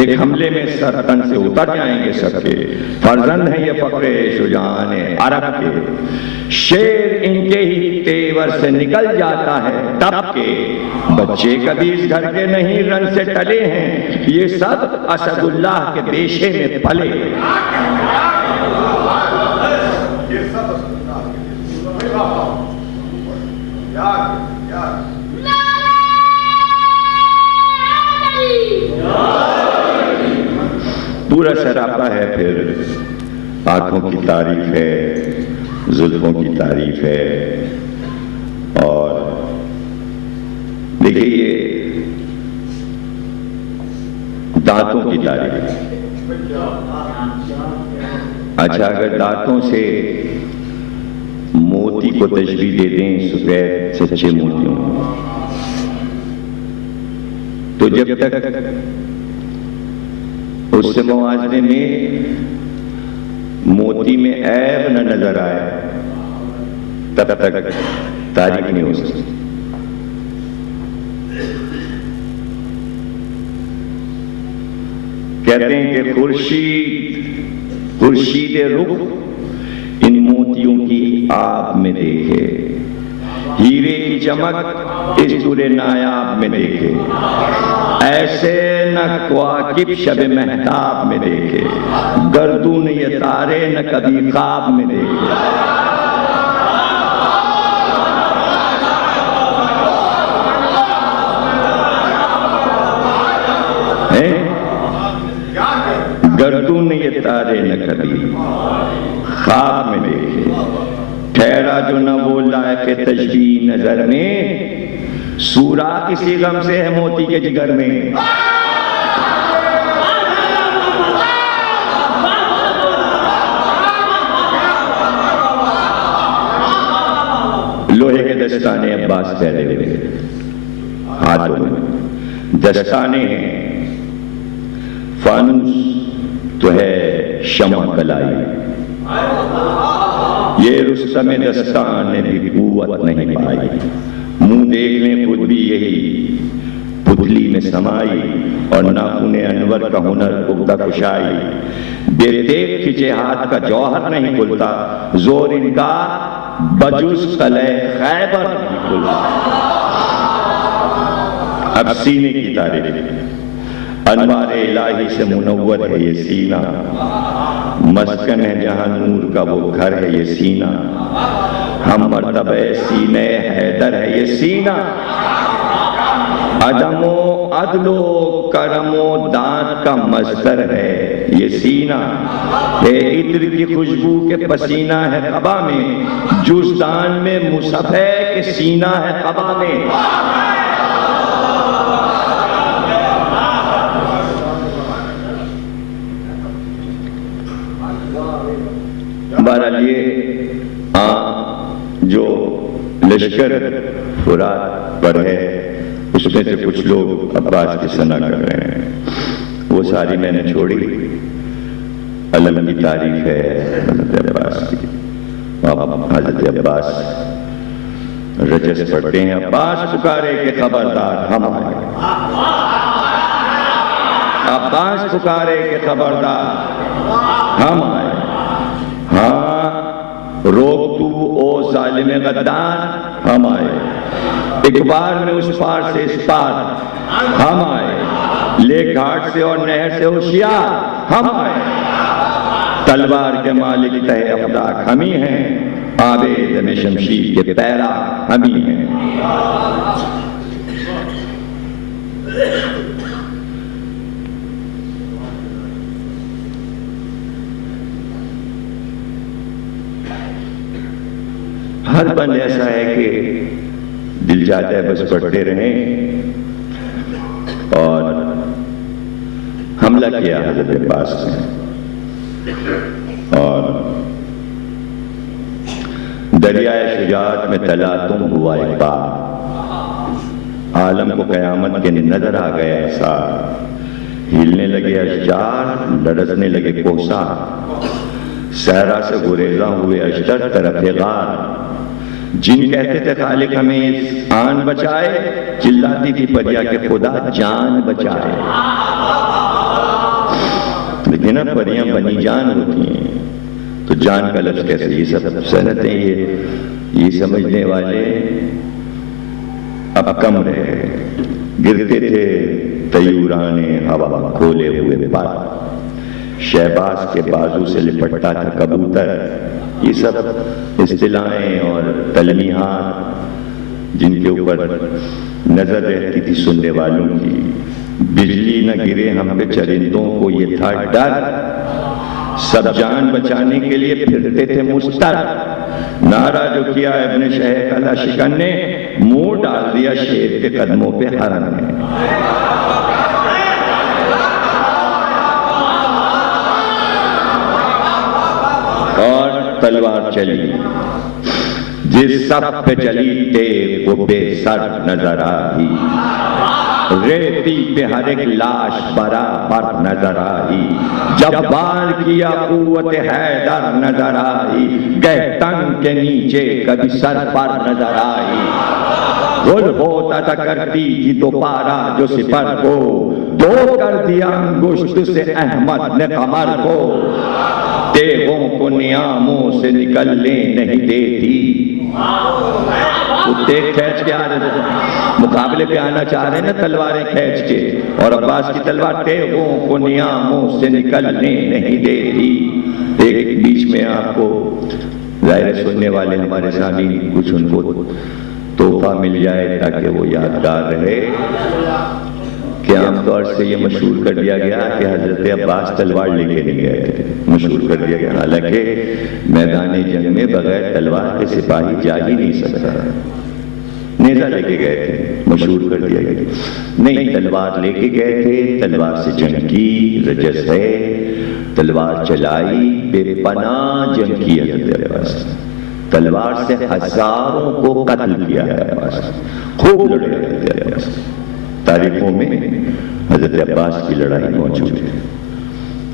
एक हमले में सर तन से उतर जाएंगे सबके, फर्जंद है ये फकरे शुजान अरब के, शेर इनके ही तेवर से निकल जाता है तब के, बच्चे कभी इस घर के नहीं रन से टले हैं, ये सब असदुल्लाह के पेशे में पले। पूरा सरापा है, फिर आंखों की तारीफ है, जुल्फों की तारीफ है, और देखिए ये दांतों की तारीफ। अच्छा, अगर दांतों से मोती को तशबीह दे दें सफेद सच्चे मोतियों, तो जब तक उससे मुआवजे में मोती में ऐब न नजर आए तब तक तारीफ नहीं हो सकती। कहते हैं कि खुर्शीद रुख इन मोतियों की आब में देखे, हीरे की चमक इस दूरे नायाब में देखे, ऐसे न क्वाकिब शब महताब में देखे, गर्दून ये तारे न कभी ख्वाब में देखे। गर्दून ये तारे न कभी ख्वाब में देखे, ठहरा जो न वो लायक तशबीह नजर में, सूरा किसी गम से है मोती के जिगर में। लोहे के दस्ताने अब्बास पहले हुए हाथों में, दस्ताने हैं, फानूस तो है शमा कलाई, ये रुस्तम दस्तान ने भी कुव्वत नहीं पाई, मुंह देख लें खुद भी यही पुतली में समाई, और नाखूने अनवर का हुनर उगदा कुशाई, बेतेब खिंचे हाथ का जौहर नहीं खुलता, जोर इनका बजुस कले खैबर नहीं खुलता। अब सीने की तारीफ, अनवारे इलाही से मुनव्वर है ये सीना, मस्कन है जहां नूर का वो घर है ये सीना, हम मर्तबे सीने हैदर है ये सीना, अदमो अदलो करमो दांत का मस्तर है ये सीना, इत्र की खुशबू के पसीना है कबा में, जुस्तान में मुसफ़े के सीना है कबा में। हमारा लिए जो लश्कर फुरात पर है उसमें से कुछ लोग अब्बास की सना कर रहे हैं, वो सारी मैंने छोड़ी। अलम की तारीफ है हज़रत अब्बास की, हज़रत अब्बास रजस पढ़ते हैं, अब्बास पुकारे के खबरदार हम आए, अब्बास पुकारे के खबरदार हम आए, हाँ रोक तू ओ जालिम गद्दार हम आए, एक बार में उस पार से इस पार हम आए, ले घाट से और नहर से होशियार हम आए, तलवार के मालिक तहे अफलाक हम ही हैं, आबेद में शमशीर के पैरा हम ही हैं। हर बंद ऐसा है कि दिल चाहता है बस पढ़ते रहें, और हमला किया हज़रत अब्बास ने। दरियाए शुजाअत में तला तुम हुआ एक बार, आलम को कयामत के नजर आ गए आसार, हिलने लगे अशजार, लरजने लगे कोसार, सहरा से गुरेजा हुए अशतर तरफ़े गार। जिन कहते थे खालिक हमें आन बचाए, चिल्लाती थी परिया के खुदा जान बचाए। लेकिन ना परियां बनी जान होती हैं, तो जान का लफ्ज़ कैसे? ये सब सहनतें ये समझने वाले अब कम रहे। गिरते थे तयूराने हवा खोले हुए पर, शहबाज के बाजू से लिपटता था कबूतर। ये सब इस्तिलाहें और तलमीहात जिनके ऊपर नजर रहती थी सुनने वालों की। बिजली न गिरे हम पे चरिंदों को ये था डर, सब जान बचाने के लिए फिरते थे मुस्तर। नारा जो किया इब्ने शह कला शिकन ने, मुंह डाल दिया शेर के कदमों पे हरम ने। और तलवार चली, जिस सब पे चली थे वो बेसर नजर आई, रेती पे हर एक लाश बराबर नजर आई। जब बार किया कुव्वत हैदर नजर आई, गहतन के नीचे कभी सर पर नजर आई। गुल होता था करती थी दोबारा जो सिपर को, दो कर दिया अंगुश्त से अहमद ने कमर को। तेगों को नियामों से निकलने नहीं देती, तेग खींच के आ रहे थे, मुकाबले पे आना चाह रहे ना तलवारें खींच के, और अब्बास की तलवार तेगों को नियामों से निकलने नहीं देती। एक बीच में आपको जाहिर सुनने वाले हमारे सामी कुछ उनको तोहफा मिल जाए ताकि वो यादगार रहे कि आमतौर से ये मशहूर कर दिया गया कि हजरत अब्बास तलवार लेके नहीं गए थे, मशहूर कर दिया गया। हालांकि मैदान जंग में बगैर तलवार के सिपाही जा ही नहीं सकता, नेजा लेके गए थे, मशहूर कर दिया गया। नहीं, तलवार लेके गए थे, तलवार से जंग की रजस है, तलवार चलाई, बेपनाह जंग की हजरत अब्बास, तलवार से हजारों को कत्ल किया है अब्बास, खूब लड़े हजरत अब्बास। तारीखों में हजरत अब्बास की लड़ाई मौजूद है।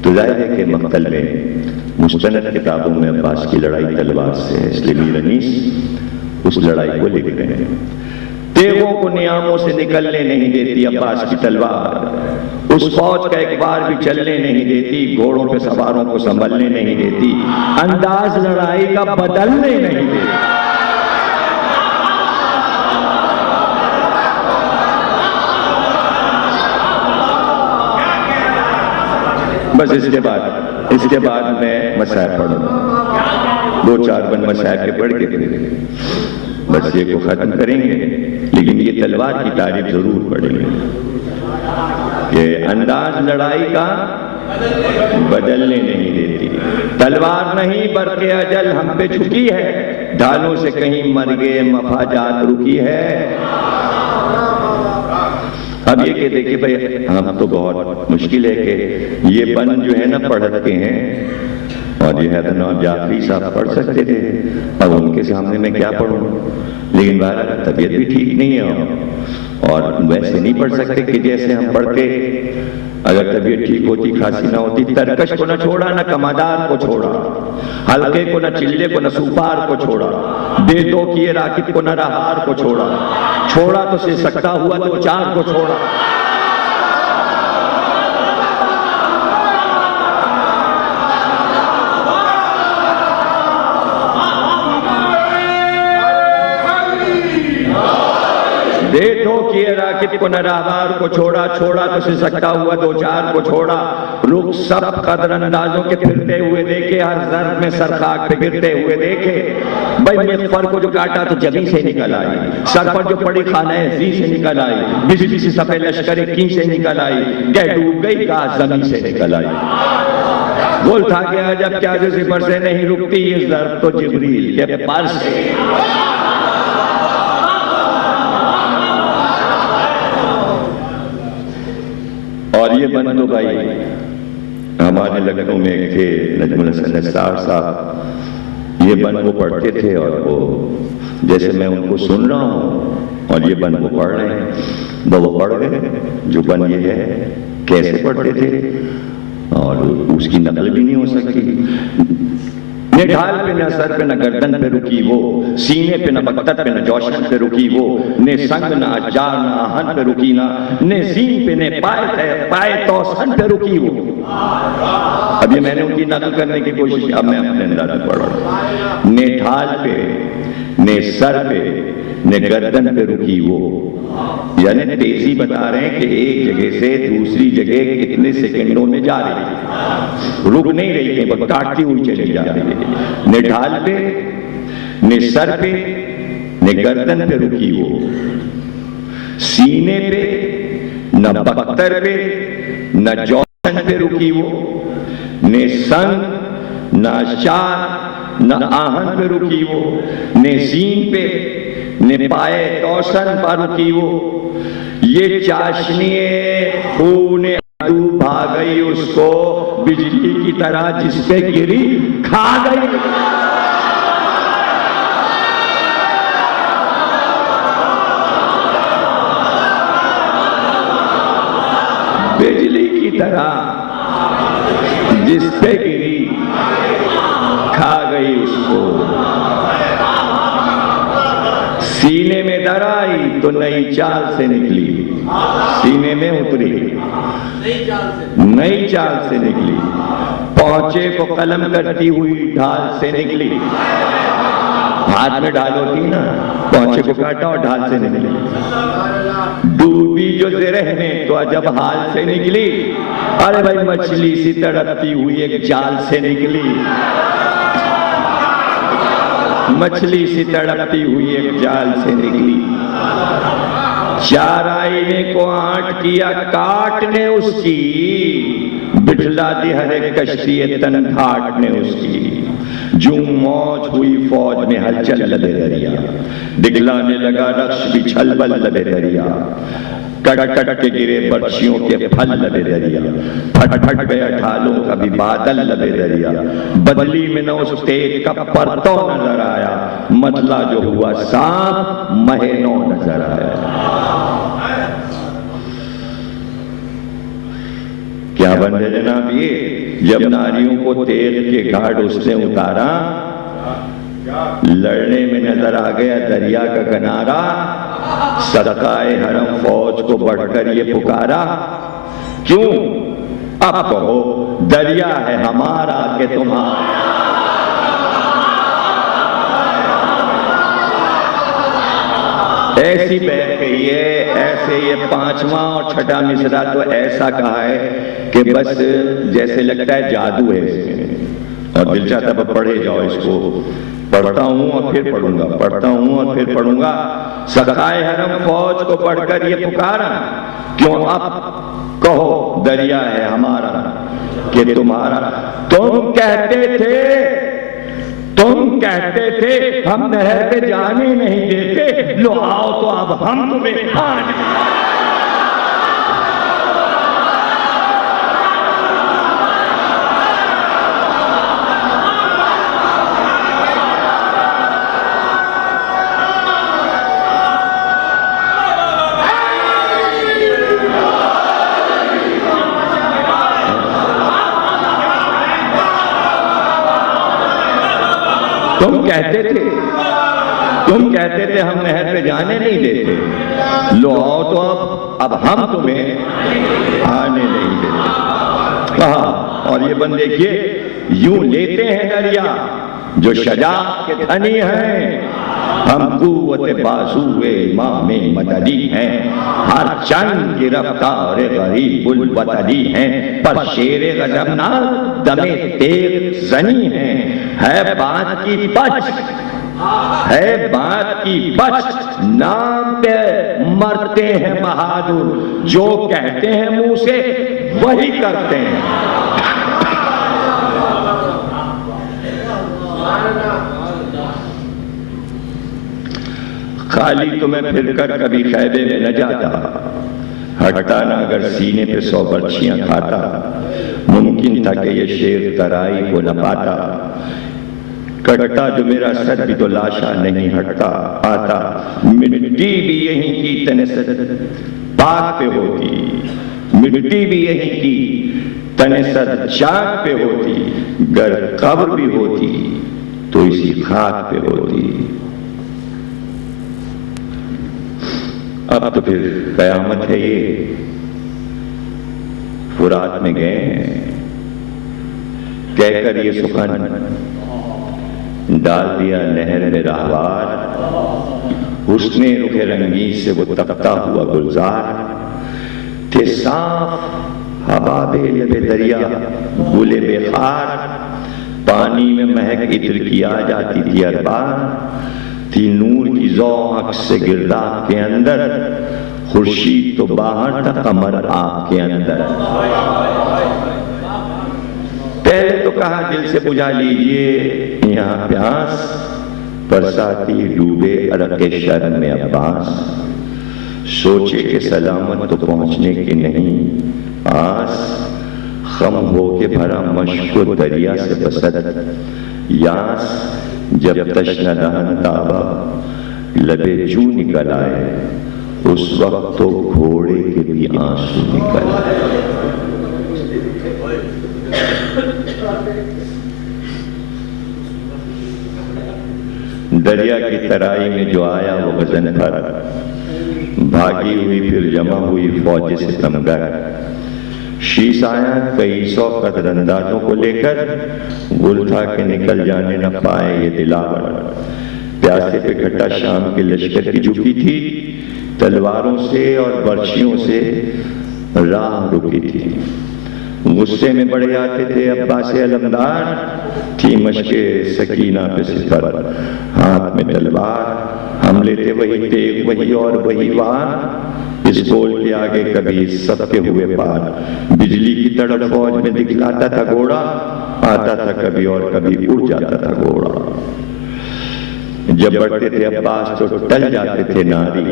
तो जाहिर है कि मक्तल में मुस्तनद किताबों में अब्बास की लड़ाई तलवार से है, इसलिए मीर अनीस उस लड़ाई को लिख रहे हैं। तेगों को नियामों से निकलने नहीं देती अब्बास की तलवार, उस फौज का एक बार भी चलने नहीं देती, घोड़ों पे सवारों को संभलने नहीं देती, अंदाज लड़ाई का बदलने नहीं देती। बस इसके बाद मैं मसाइल पढ़ूंगा, 2-4 बन मसाइल के पढ़ के बस ये को खत्म करेंगे। लेकिन ये तलवार की तारीफ जरूर पढ़ेंगे कि अंदाज लड़ाई का बदलने नहीं देती। तलवार नहीं बल्कि अजल हम पे झुकी है, ढालों से कहीं मर गए मफाजात रुकी है। अब ये कि देखिए भाई, हम तो बहुत मुश्किल है कि ये बन जो है ना पढ़ते हैं, और ये है तो नवाब जाफरी साहब पढ़ सकते थे, अब उनके सामने मैं क्या पढ़ूं। लेकिन बार तबीयत भी ठीक नहीं है और वैसे नहीं पढ़ सकते कि जैसे हम पढ़ के, अगर तबीयत ठीक होती, खांसी ना होती, तरकश को न छोड़ा, न कमादार को छोड़ा, हल्के को न चिल्ले को, न सुपार को छोड़ा, बेदो किए राकिब को न रहार को छोड़ा, छोड़ा तो से सकता हुआ 2-4 को छोड़ा। बेदो किए राकिब को न रहार को छोड़ा, छोड़ा तो से सकता हुआ 2-4 को छोड़ा। रुख सब कदर अंदाजों के फिरते हुए देखे, हर जर्फ में सरखाक पे गिरते हुए देखे। भाई मिग़फ़र को जो काटा तो जबी से निकल आई, सर पर जो पड़ी खाने जी से निकल आई, बिजली से सफे लश्कर की से निकल आई, कह डूब गई का जमीन से निकल आई। बोल था गया जब क्या जो सिफर से नहीं रुकती, ये जर्फ तो जिब्रील के पर से। और ये बन तो भाई हमारे लखनऊ में थे नजमुल हसन निसार साहब, ये बन वो पढ़ते थे और वो जैसे मैं उनको सुन रहा हूँ और ये बन वो पढ़ रहे हैं, वो पढ़ गए जो बन ये है कैसे पढ़ते थे और उसकी नकल भी नहीं हो सकती। न ढाल पे न सर पे न गर्दन पे रुकी वो, सीने पे न बख्तर पे न जौशन पे रुकी वो, ने संग न अजार न आहन पे रुकी ना, ने सीन पे ने पाए तौसन पे रुकी वो। अब ये मैंने उनकी नकल करने की कोशिश की, अब मैं अपने अंदाज में पढ़ रहा हूं। ने ढाल पे ने सर पे ने गर्दन पे रुकी वो, यानी तेजी बता रहे हैं कि एक जगह से दूसरी जगह कितने सेकंडों में जा रही है, रुक नहीं रही है, बस काटती हुई चली जा रही है। ने ढाल पे ने सर पे ने गर्दन पे रुकी वो, सीने पे न बख्तर पे न जौशन पे रुकी वो, ने संग न अशार न आहन पे रुकी वो, ने सीन पे ने पाए तौसन पर रुकी वो। ये चाशनीए खून अदू भाग गई उसको, बिजली की तरह जिस पे गिरी खा गई। बिजली की तरह जिस पे गिरी खा गई उसको। सीने में दर आई तो नई चाल से निकली, सीने में उतरी नई चाल से निकली, पहुंचे को कलम करती हुई ढाल से निकली। हाथ में ढाल होती ना, पहुंचे को काटा और ढाल से निकली। डूबी जो ज़रह में तो जब हाल से निकली, अरे भाई मछली सी तड़पती हुई एक जाल से निकली, मछली सी तड़पती हुई एक जाल से निकली। चार आईने को आठ किया काट ने उसकी, बिठला दी हरे कश्ती तन घाट ने उसकी। जो मौज हुई फौज में हलचल लबे दरिया, दिखलाने लगा रक्ष भी छलबल लबे दरिया। कट कट के गिरे बर्छियों के फल लबे दरिया, फट फट गया ढालों का भी बादल लबे दरिया। बदली में न उस तेज का परतों नजर आया, मतला जो हुआ सांप महीनों नजर आया। क्या बंदे जनाब ये, जब नारियों को तेल के घाट उसने उतारा, लड़ने में नजर आ गया दरिया का किनारा। सदकाए हरम फौज को बढ़कर ये पुकारा, क्यों अब कहो दरिया है हमारा कि तुम्हारा। ऐसी बैठ गई है, ऐसे ये पांचवा और छठा मिसरा तो ऐसा कहा है कि बस जैसे लगता है जादू है इसमें, और दिल चाहता है पढ़े जाओ इसको। पढ़ता हूं और फिर पढ़ूंगा, पढ़ता हूं और फिर पढ़ूंगा। सदकाए हरम फौज को पढ़कर ये पुकारा, क्यों अब कहो दरिया है हमारा कि तुम्हारा। तुम कहते थे हम नहर पे जाने नहीं देते, लो आओ तो अब हम तुम्हें खाने। तुम कहते थे हम नहर पे जाने नहीं देते, लो आओ तो अब हम तुम्हें आने नहीं देते कहा। और ये बंदे देखिए यूं लेते हैं दरिया जो शजा के धनी हैं, हम कुव्वत बाजुए इमाम मददी हैं, हर चंद की रफ्तार गरीबुल वतनी हैं, पर शेर गजबना दमे तेज जनी है बात की पच, है बात की बच। नाम पे मरते हैं बहादुर, जो कहते हैं मुंह से वही करते हैं। खाली तो मैं फिरकर कभी खैबे में न जाता, हटता ना अगर सीने पे 100 बर्छियां खाता। मुमकिन था कि ये शेर तराई को न पाता, कटता जो मेरा सर भी तो लाशा नहीं हटता आता, मिट्टी भी यहीं की तने सद पाक पे होती, मिट्टी भी यहीं की तने सद चाक पे होती, गर कब्र भी होती तो इसी खाक पे होती। अब तो फिर कयामत है ये। फुरात में गए हैं, कहकर ये सुखन डाल दिया नहर में राहवार, हुस्ने रुखे रंगी से वो तपता हुआ गुलजार थे, साफ हवाबे लबे दरिया गुले बेखार, पानी में महक इत्र की आ जाती थी हर बार, थी नूर की ज़ौक़ से गिरदाब के अंदर, खुर्शीद तो बाहर था कमर आग के अंदर। पहले तो कहा दिल से बुझा लीजिए यहाँ प्यास, बरसाती डूबे अरक़े शर्म में अब्बास, सोचे कि सलामत तो पहुँचने की नहीं आस, खम हो के भरा मश्को दरिया से बसत यास, जब तश्न दहन ताबा लबे जू निकल आए, उस वक्त तो घोड़े के भी आंसू निकल आए। दरिया की तराई में जो आया वो गज़नफ़र, भागी हुई फिर जमा हुई फौज से तमगर, शीश आया कई सौ कदरंदाजों को लेकर, गुल था कि निकल जाने न पाए ये दिलावर, प्यासे पे घटा शाम के लश्कर की झुकी थी, तलवारों से और बर्छियों से राह रुकी थी, गुस्से में बढ़े आते थे अब्बास अलमदार, थी मशके सकीना पे सिपर, हाथ में तलवार, हमले थे वही तेग वही और वही वार, इस गोल के आगे कभी सबके हुए पार, बिजली की तड़प फौज में दिखलाता था घोड़ा, आता था कभी और कभी उड़ जाता था घोड़ा। जब बढ़ते थे अब्बास तो टल जाते थे नारी,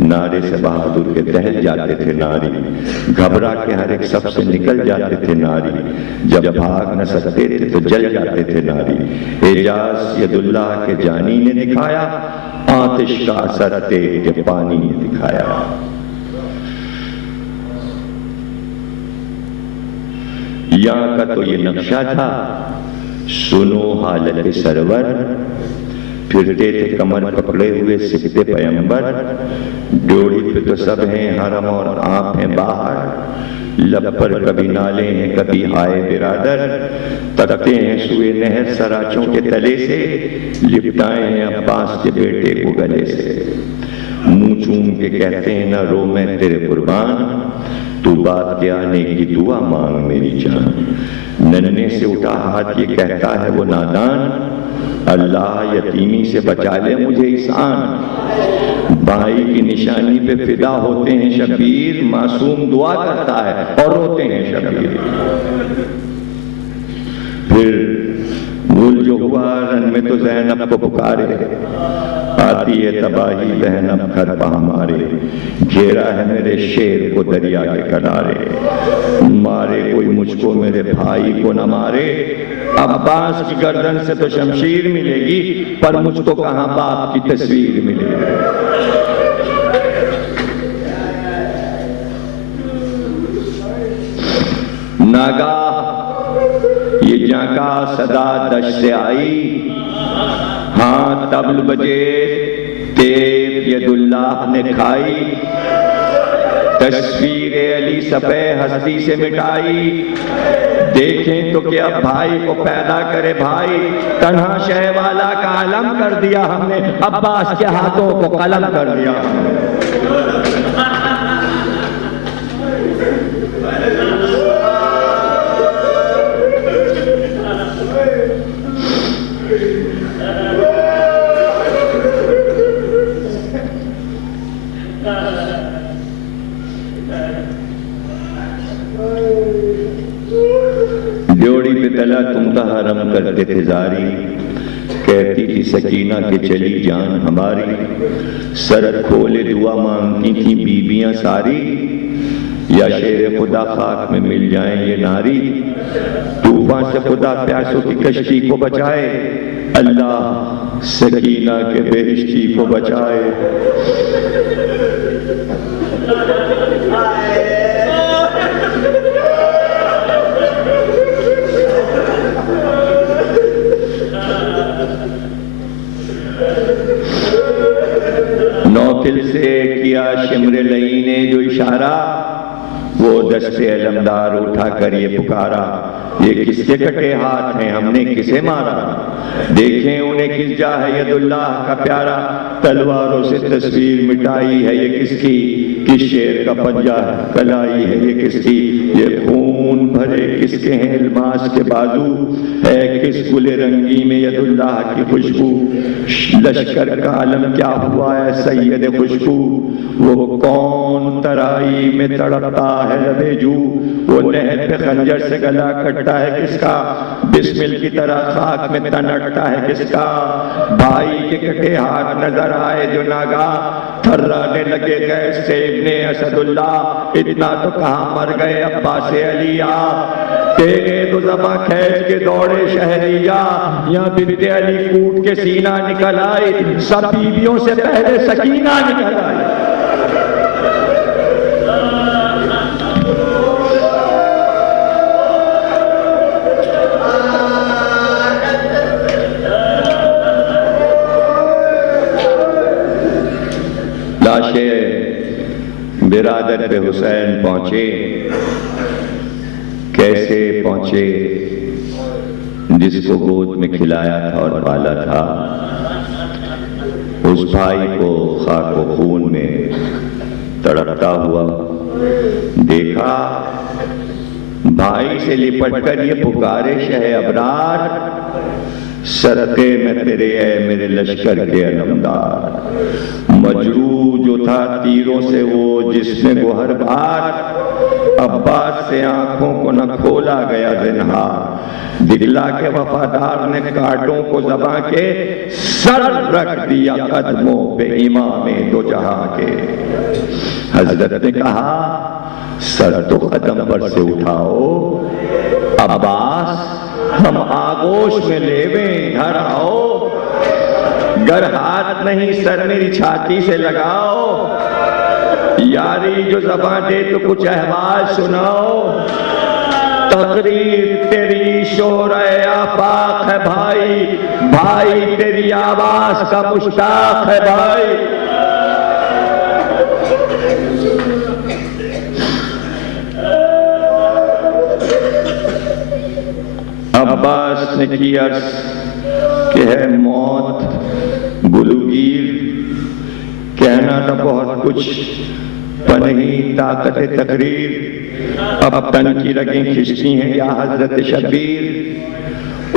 नारे से बहादुर के दहल जाते थे नारी, घबरा के हर एक सब से निकल जाते थे नारी, जब भाग न सकते थे तो जल जाते थे नारी। एजाज यदुल्लाह के जानी ने दिखाया, आतिश का असर तेज के पानी ने दिखाया। यहाँ का तो ये नक्शा था, सुनो हालत सरवर, फिरते थे कमर पकड़े हुए सिकते पैगंबर, ड्योढ़ी पे तो सब हैं हरम और आप हैं बाहर, लब पर कभी नाले हैं कभी हाय बिरादर, तकते हैं सुए नहर सराचों के तले से, लिपटाए हैं अब्बास के बेटे को गले से, मुंह चूम के कहते हैं ना रो मैं तेरे कुर्बान, तू बात के आने की दुआ मांग मेरी जान। नन्हे से उठा हाथ ये कहता है वो नादान, अल्लाह यतीमी से बचा ले मुझे इस आन। भाई की निशानी पे फिदा होते हैं शबीर, मासूम दुआ करता है और रोते हैं शबीर। फिर भूल जो हुआ रन में तो ज़ैनब को पुकारे, आती है तबाही बहन अब घर पा हमारे, घेरा है मेरे शेर को दरिया के किनारे, मारे कोई मुझको मेरे भाई को न मारे, अब्बास की गर्दन से तो शमशीर मिलेगी, पर मुझको कहां बाप की तस्वीर मिलेगी। नागाह ये जाका सदा दश से आई, हाँ तबल बजे तेब यदुल्लाह ने खाई, तस्वीर अली सफ़े हस्ती से मिटाई, देखें तो क्या भाई को पैदा करे भाई, तन्हा शह वाला का आलम कर दिया हमने, अब्बास के हाथों को कलम कर दिया हमने। ड्योढ़ी पे तला तुम का हरम करते थे जारी, कहती थी सकीना के चली जान हमारी, सर खोले दुआ मांगती थी बीबियां सारी, या शेर खुदा खाक में मिल जाए ये नारी, तूफान से खुदा प्यासों की कश्ती को बचाए, अल्लाह सकीना के बेहिश्ती को बचाए। नौकिल से किया शिमरे लई ने जो इशारा, वो दस्ते अलमदार उठाकर ये पुकारा, ये किसके कटे हाथ हैं, हमने किसे मारा, देखें उन्हें किस जा है यदुल्लाह का प्यारा, तलवारों से तस्वीर मिटाई है ये किसकी, किस शेर का पंजा कलाई है ये किसकी, ये खून भरे किसके हैं इल्मास के बाजू, है किस गुले रंगी में यदुल्लाह की खुशबू, लश्कर का आलम क्या हुआ है सैयद खुशबू, वो कौन तराई में तड़पता है लबेजू, वो नहर पे खंजर से गला कटता है किसका, बिस्मिल की तरह खाक में तनकता है किसका, भाई के कटे हाथ नजर आए जो नागा, थर्राने लगे गए से इब्ने असदुल्लाह, इतना तो कहाँ मर गए अब्बास अलिया, तेरे तो ज़बां खींच के दौड़े शहरिया, यहाँ बिनते अली कूट के सीना निकल आए, सब बीवियों से पहले सकीना निकल आई। लाशें बिरादर पे हुसैन पहुंचे, कैसे पहुंचे, जिसको गोद में खिलाया था और पाला था, उस भाई को खाक व खून में तड़पता हुआ देखा, भाई से लिपट कर ये पुकारे शह अबरार, सदके में तेरे है मेरे लश्कर के अलमदार, मजरू जो था तीरों से वो जिसने गोहर बार, अब्बास से आंखों को न खोला गया जिन्हार, दिखला के वफादार ने कांटों को दबा के सर रख दिया कदमों पे इमाम दो जहां के। हजरत ने कहा सर तो कदम पर से उठाओ अब्बास, हम आगोश में लेवे इधर आओ, गर हाथ नहीं सर मेरी छाती से लगाओ, यारी जो ज़बां दे तो कुछ अहवाल सुनाओ, तकरीर तेरी शोर आफाक है भाई, भाई तेरी आवाज का मुश्ताक है भाई। अब्बास ने की अर्ज कि है मौत गुलूगीर, कहना था बहुत कुछ पर नहीं ताकत तकरीर, अब तन की रगें खिंचती हैं या हजरत शबीर,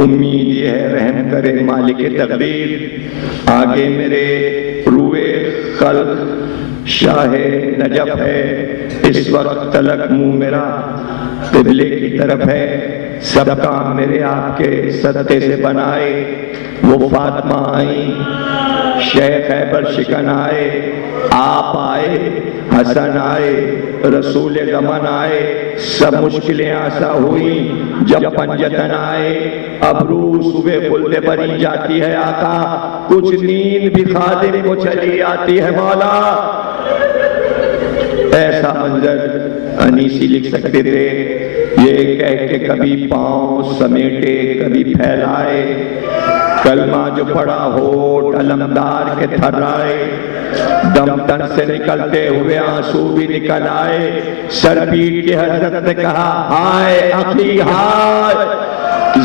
उम्मीद ये है रहम करे मालिक तकदीर, आगे मेरे रूए खल्क शाहे नजफ है, इस वक्त तलक मुंह मेरा किबले की तरफ है, सब काम मेरे आपके सत्ते से बनाए, वो फातिमा आई शेख खैबर शिकन आए, आप आए हसन आए रसूल ज़मान आए, सब मुश्किलें आसा हुई जब पंजतन आए, अब रूह सुबह खुलते बनी जाती है आका, कुछ नींद भी खादिम को चली आती है मौला। ऐसा मंजर अनीसी लिख सकते थे, ये कह के कभी पांव समेटे कभी फैलाए, कलमा जो पड़ा होठ अलमदार के थर्राए, दम तन से निकलते हुए आंसू भी निकल आए, सर पीट के हजरत ने कहा हाय अखी हाय,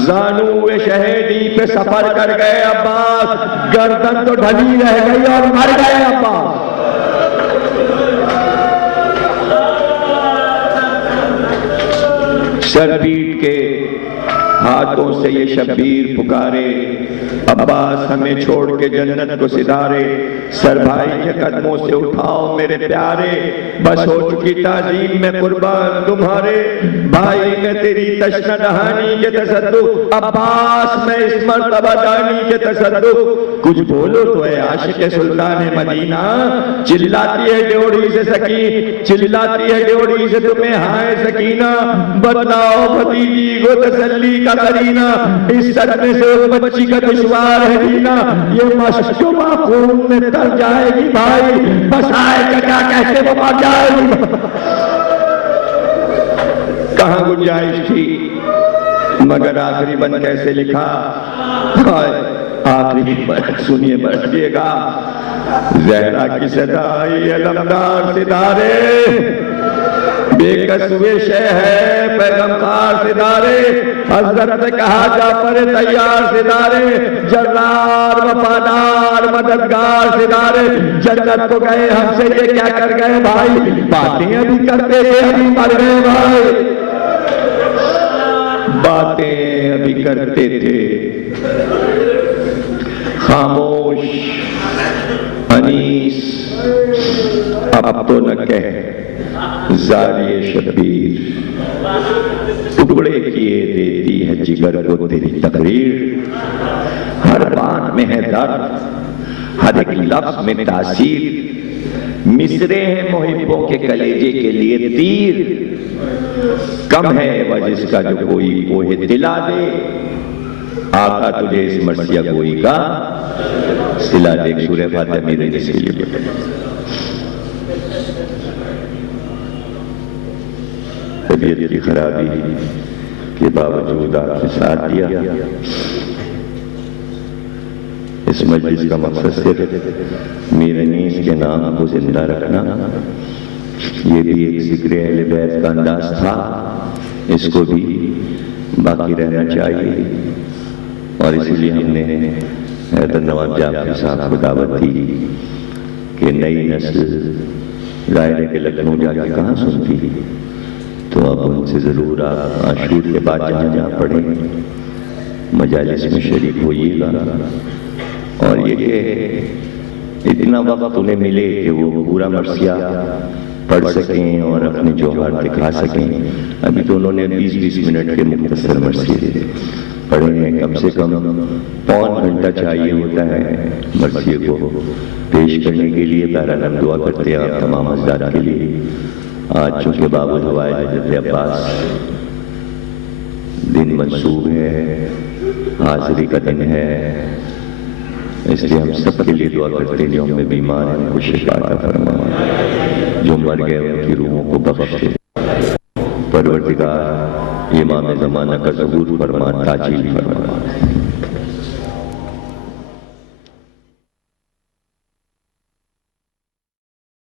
जानू शहीदी पे सफर कर गए अब्बास, गर्दन तो ढली रह गई और मर गए अब्बास। सर पीट के हाथों से ये शब्बीर पुकारे, अब्बास हमें छोड़ के जन्नत को सिधारे, सर भाई के कदमों से उठाओ मेरे प्यारे, बस हो चुकी ताजीम में कुर्बान तुम्हारे, भाई मैं तेरी तश्ना दहानी के तसद्दुक, अब्बास मैं इस मर्तबा दानी के तसद्दुक, कुछ बोलो तो है आशिक सुल्तान मदीना, चिल्लाती है ड्योढ़ी से सकी, चिल्लाती है ड्योढ़ी से तुम्हें हाय सकीना, बतलाओ भतीजी को तसल्ली का करीना, इस सदमे से उस बच्ची का दुश्वार है जीना, ये मशतुमा खून में तर जाएगी भाई, बस आए क्या कहते वो मर जाएगी। कहाँ गुंजाइश थी, मगर आखिरी बन कैसे लिखा, आखिरी बन सुनिए बैठिएगा, ज़हरा की सदाई अलमदार सितारे, बेकस हुए शे है पैगंबर सितारे, हज़रत ने कहा जाफर तैयार सितारे, जर्रार वफादार मददगार सितारे, जन्नत को गए हमसे ये क्या कर गए भाई, बातें अभी करते थे अभी मर गए भाई, बातें अभी करते थे खामोश अनीस, अब तो न कह जारिए शबीर, टुकड़े किए देती है जिगर को तेरी तकरीर, हर बात में है दर्द, हर एक लफ्ज में तासीर, मिसरे हैं मुहिब्बों के कलेजे के लिए तीर, कम है वह जिसका जो कोई कोहे दिला दे, आका तुझे इस मर्सिया गोई का सिला दे। सूरह फातिहा मेरे जिसके लिए तबीयत की खराबी के बावजूद आपके साथ दिया, इस मजलिस का मकसद सिर्फ मीर अनीस के नाम को जिंदा रखना, ये भी एक जिक्र अहले बैत का अंदाज था, इसको भी बाकी रहना चाहिए, और इसलिए हमने हैदर नवाब जाफरी साहब को दावत दी कि नई नस्ल दायरे के लखनऊ जाके कहाँ सुनती, तो अब उनसे ज़रूर आप आशूर के बाद जहाँ जहाँ पढ़ें मजालिस में शरीक होइएगा, और ये कि इतना वक्त उन्हें मिले कि वो पूरा मर्सिया पढ़ सकें और अपने जौहर दिखा सकें। अभी तो उन्होंने 20-20 मिनट के मुख्तसर मर्सिये पढ़े हैं, कम से कम पौन घंटा चाहिए होता है मर्सिये को पेश करने के लिए। बहरहाल दुआ करते हैं आप तमाम हज़रात के लिए। आज चूँकि बाबुल हवाए हज़रत अब्बास दिन मंसूब है, हाज़िरी का दिन है, इसलिए हम सबके लिए दुआ करते हैं जो हमें बीमार हैं उनको शिफा अता फरमा, जो मर गए उनकी रूहों को बख्श दे। परवरदिगार इमाम ज़माना का ज़हूर फरमा, ताजील फरमा।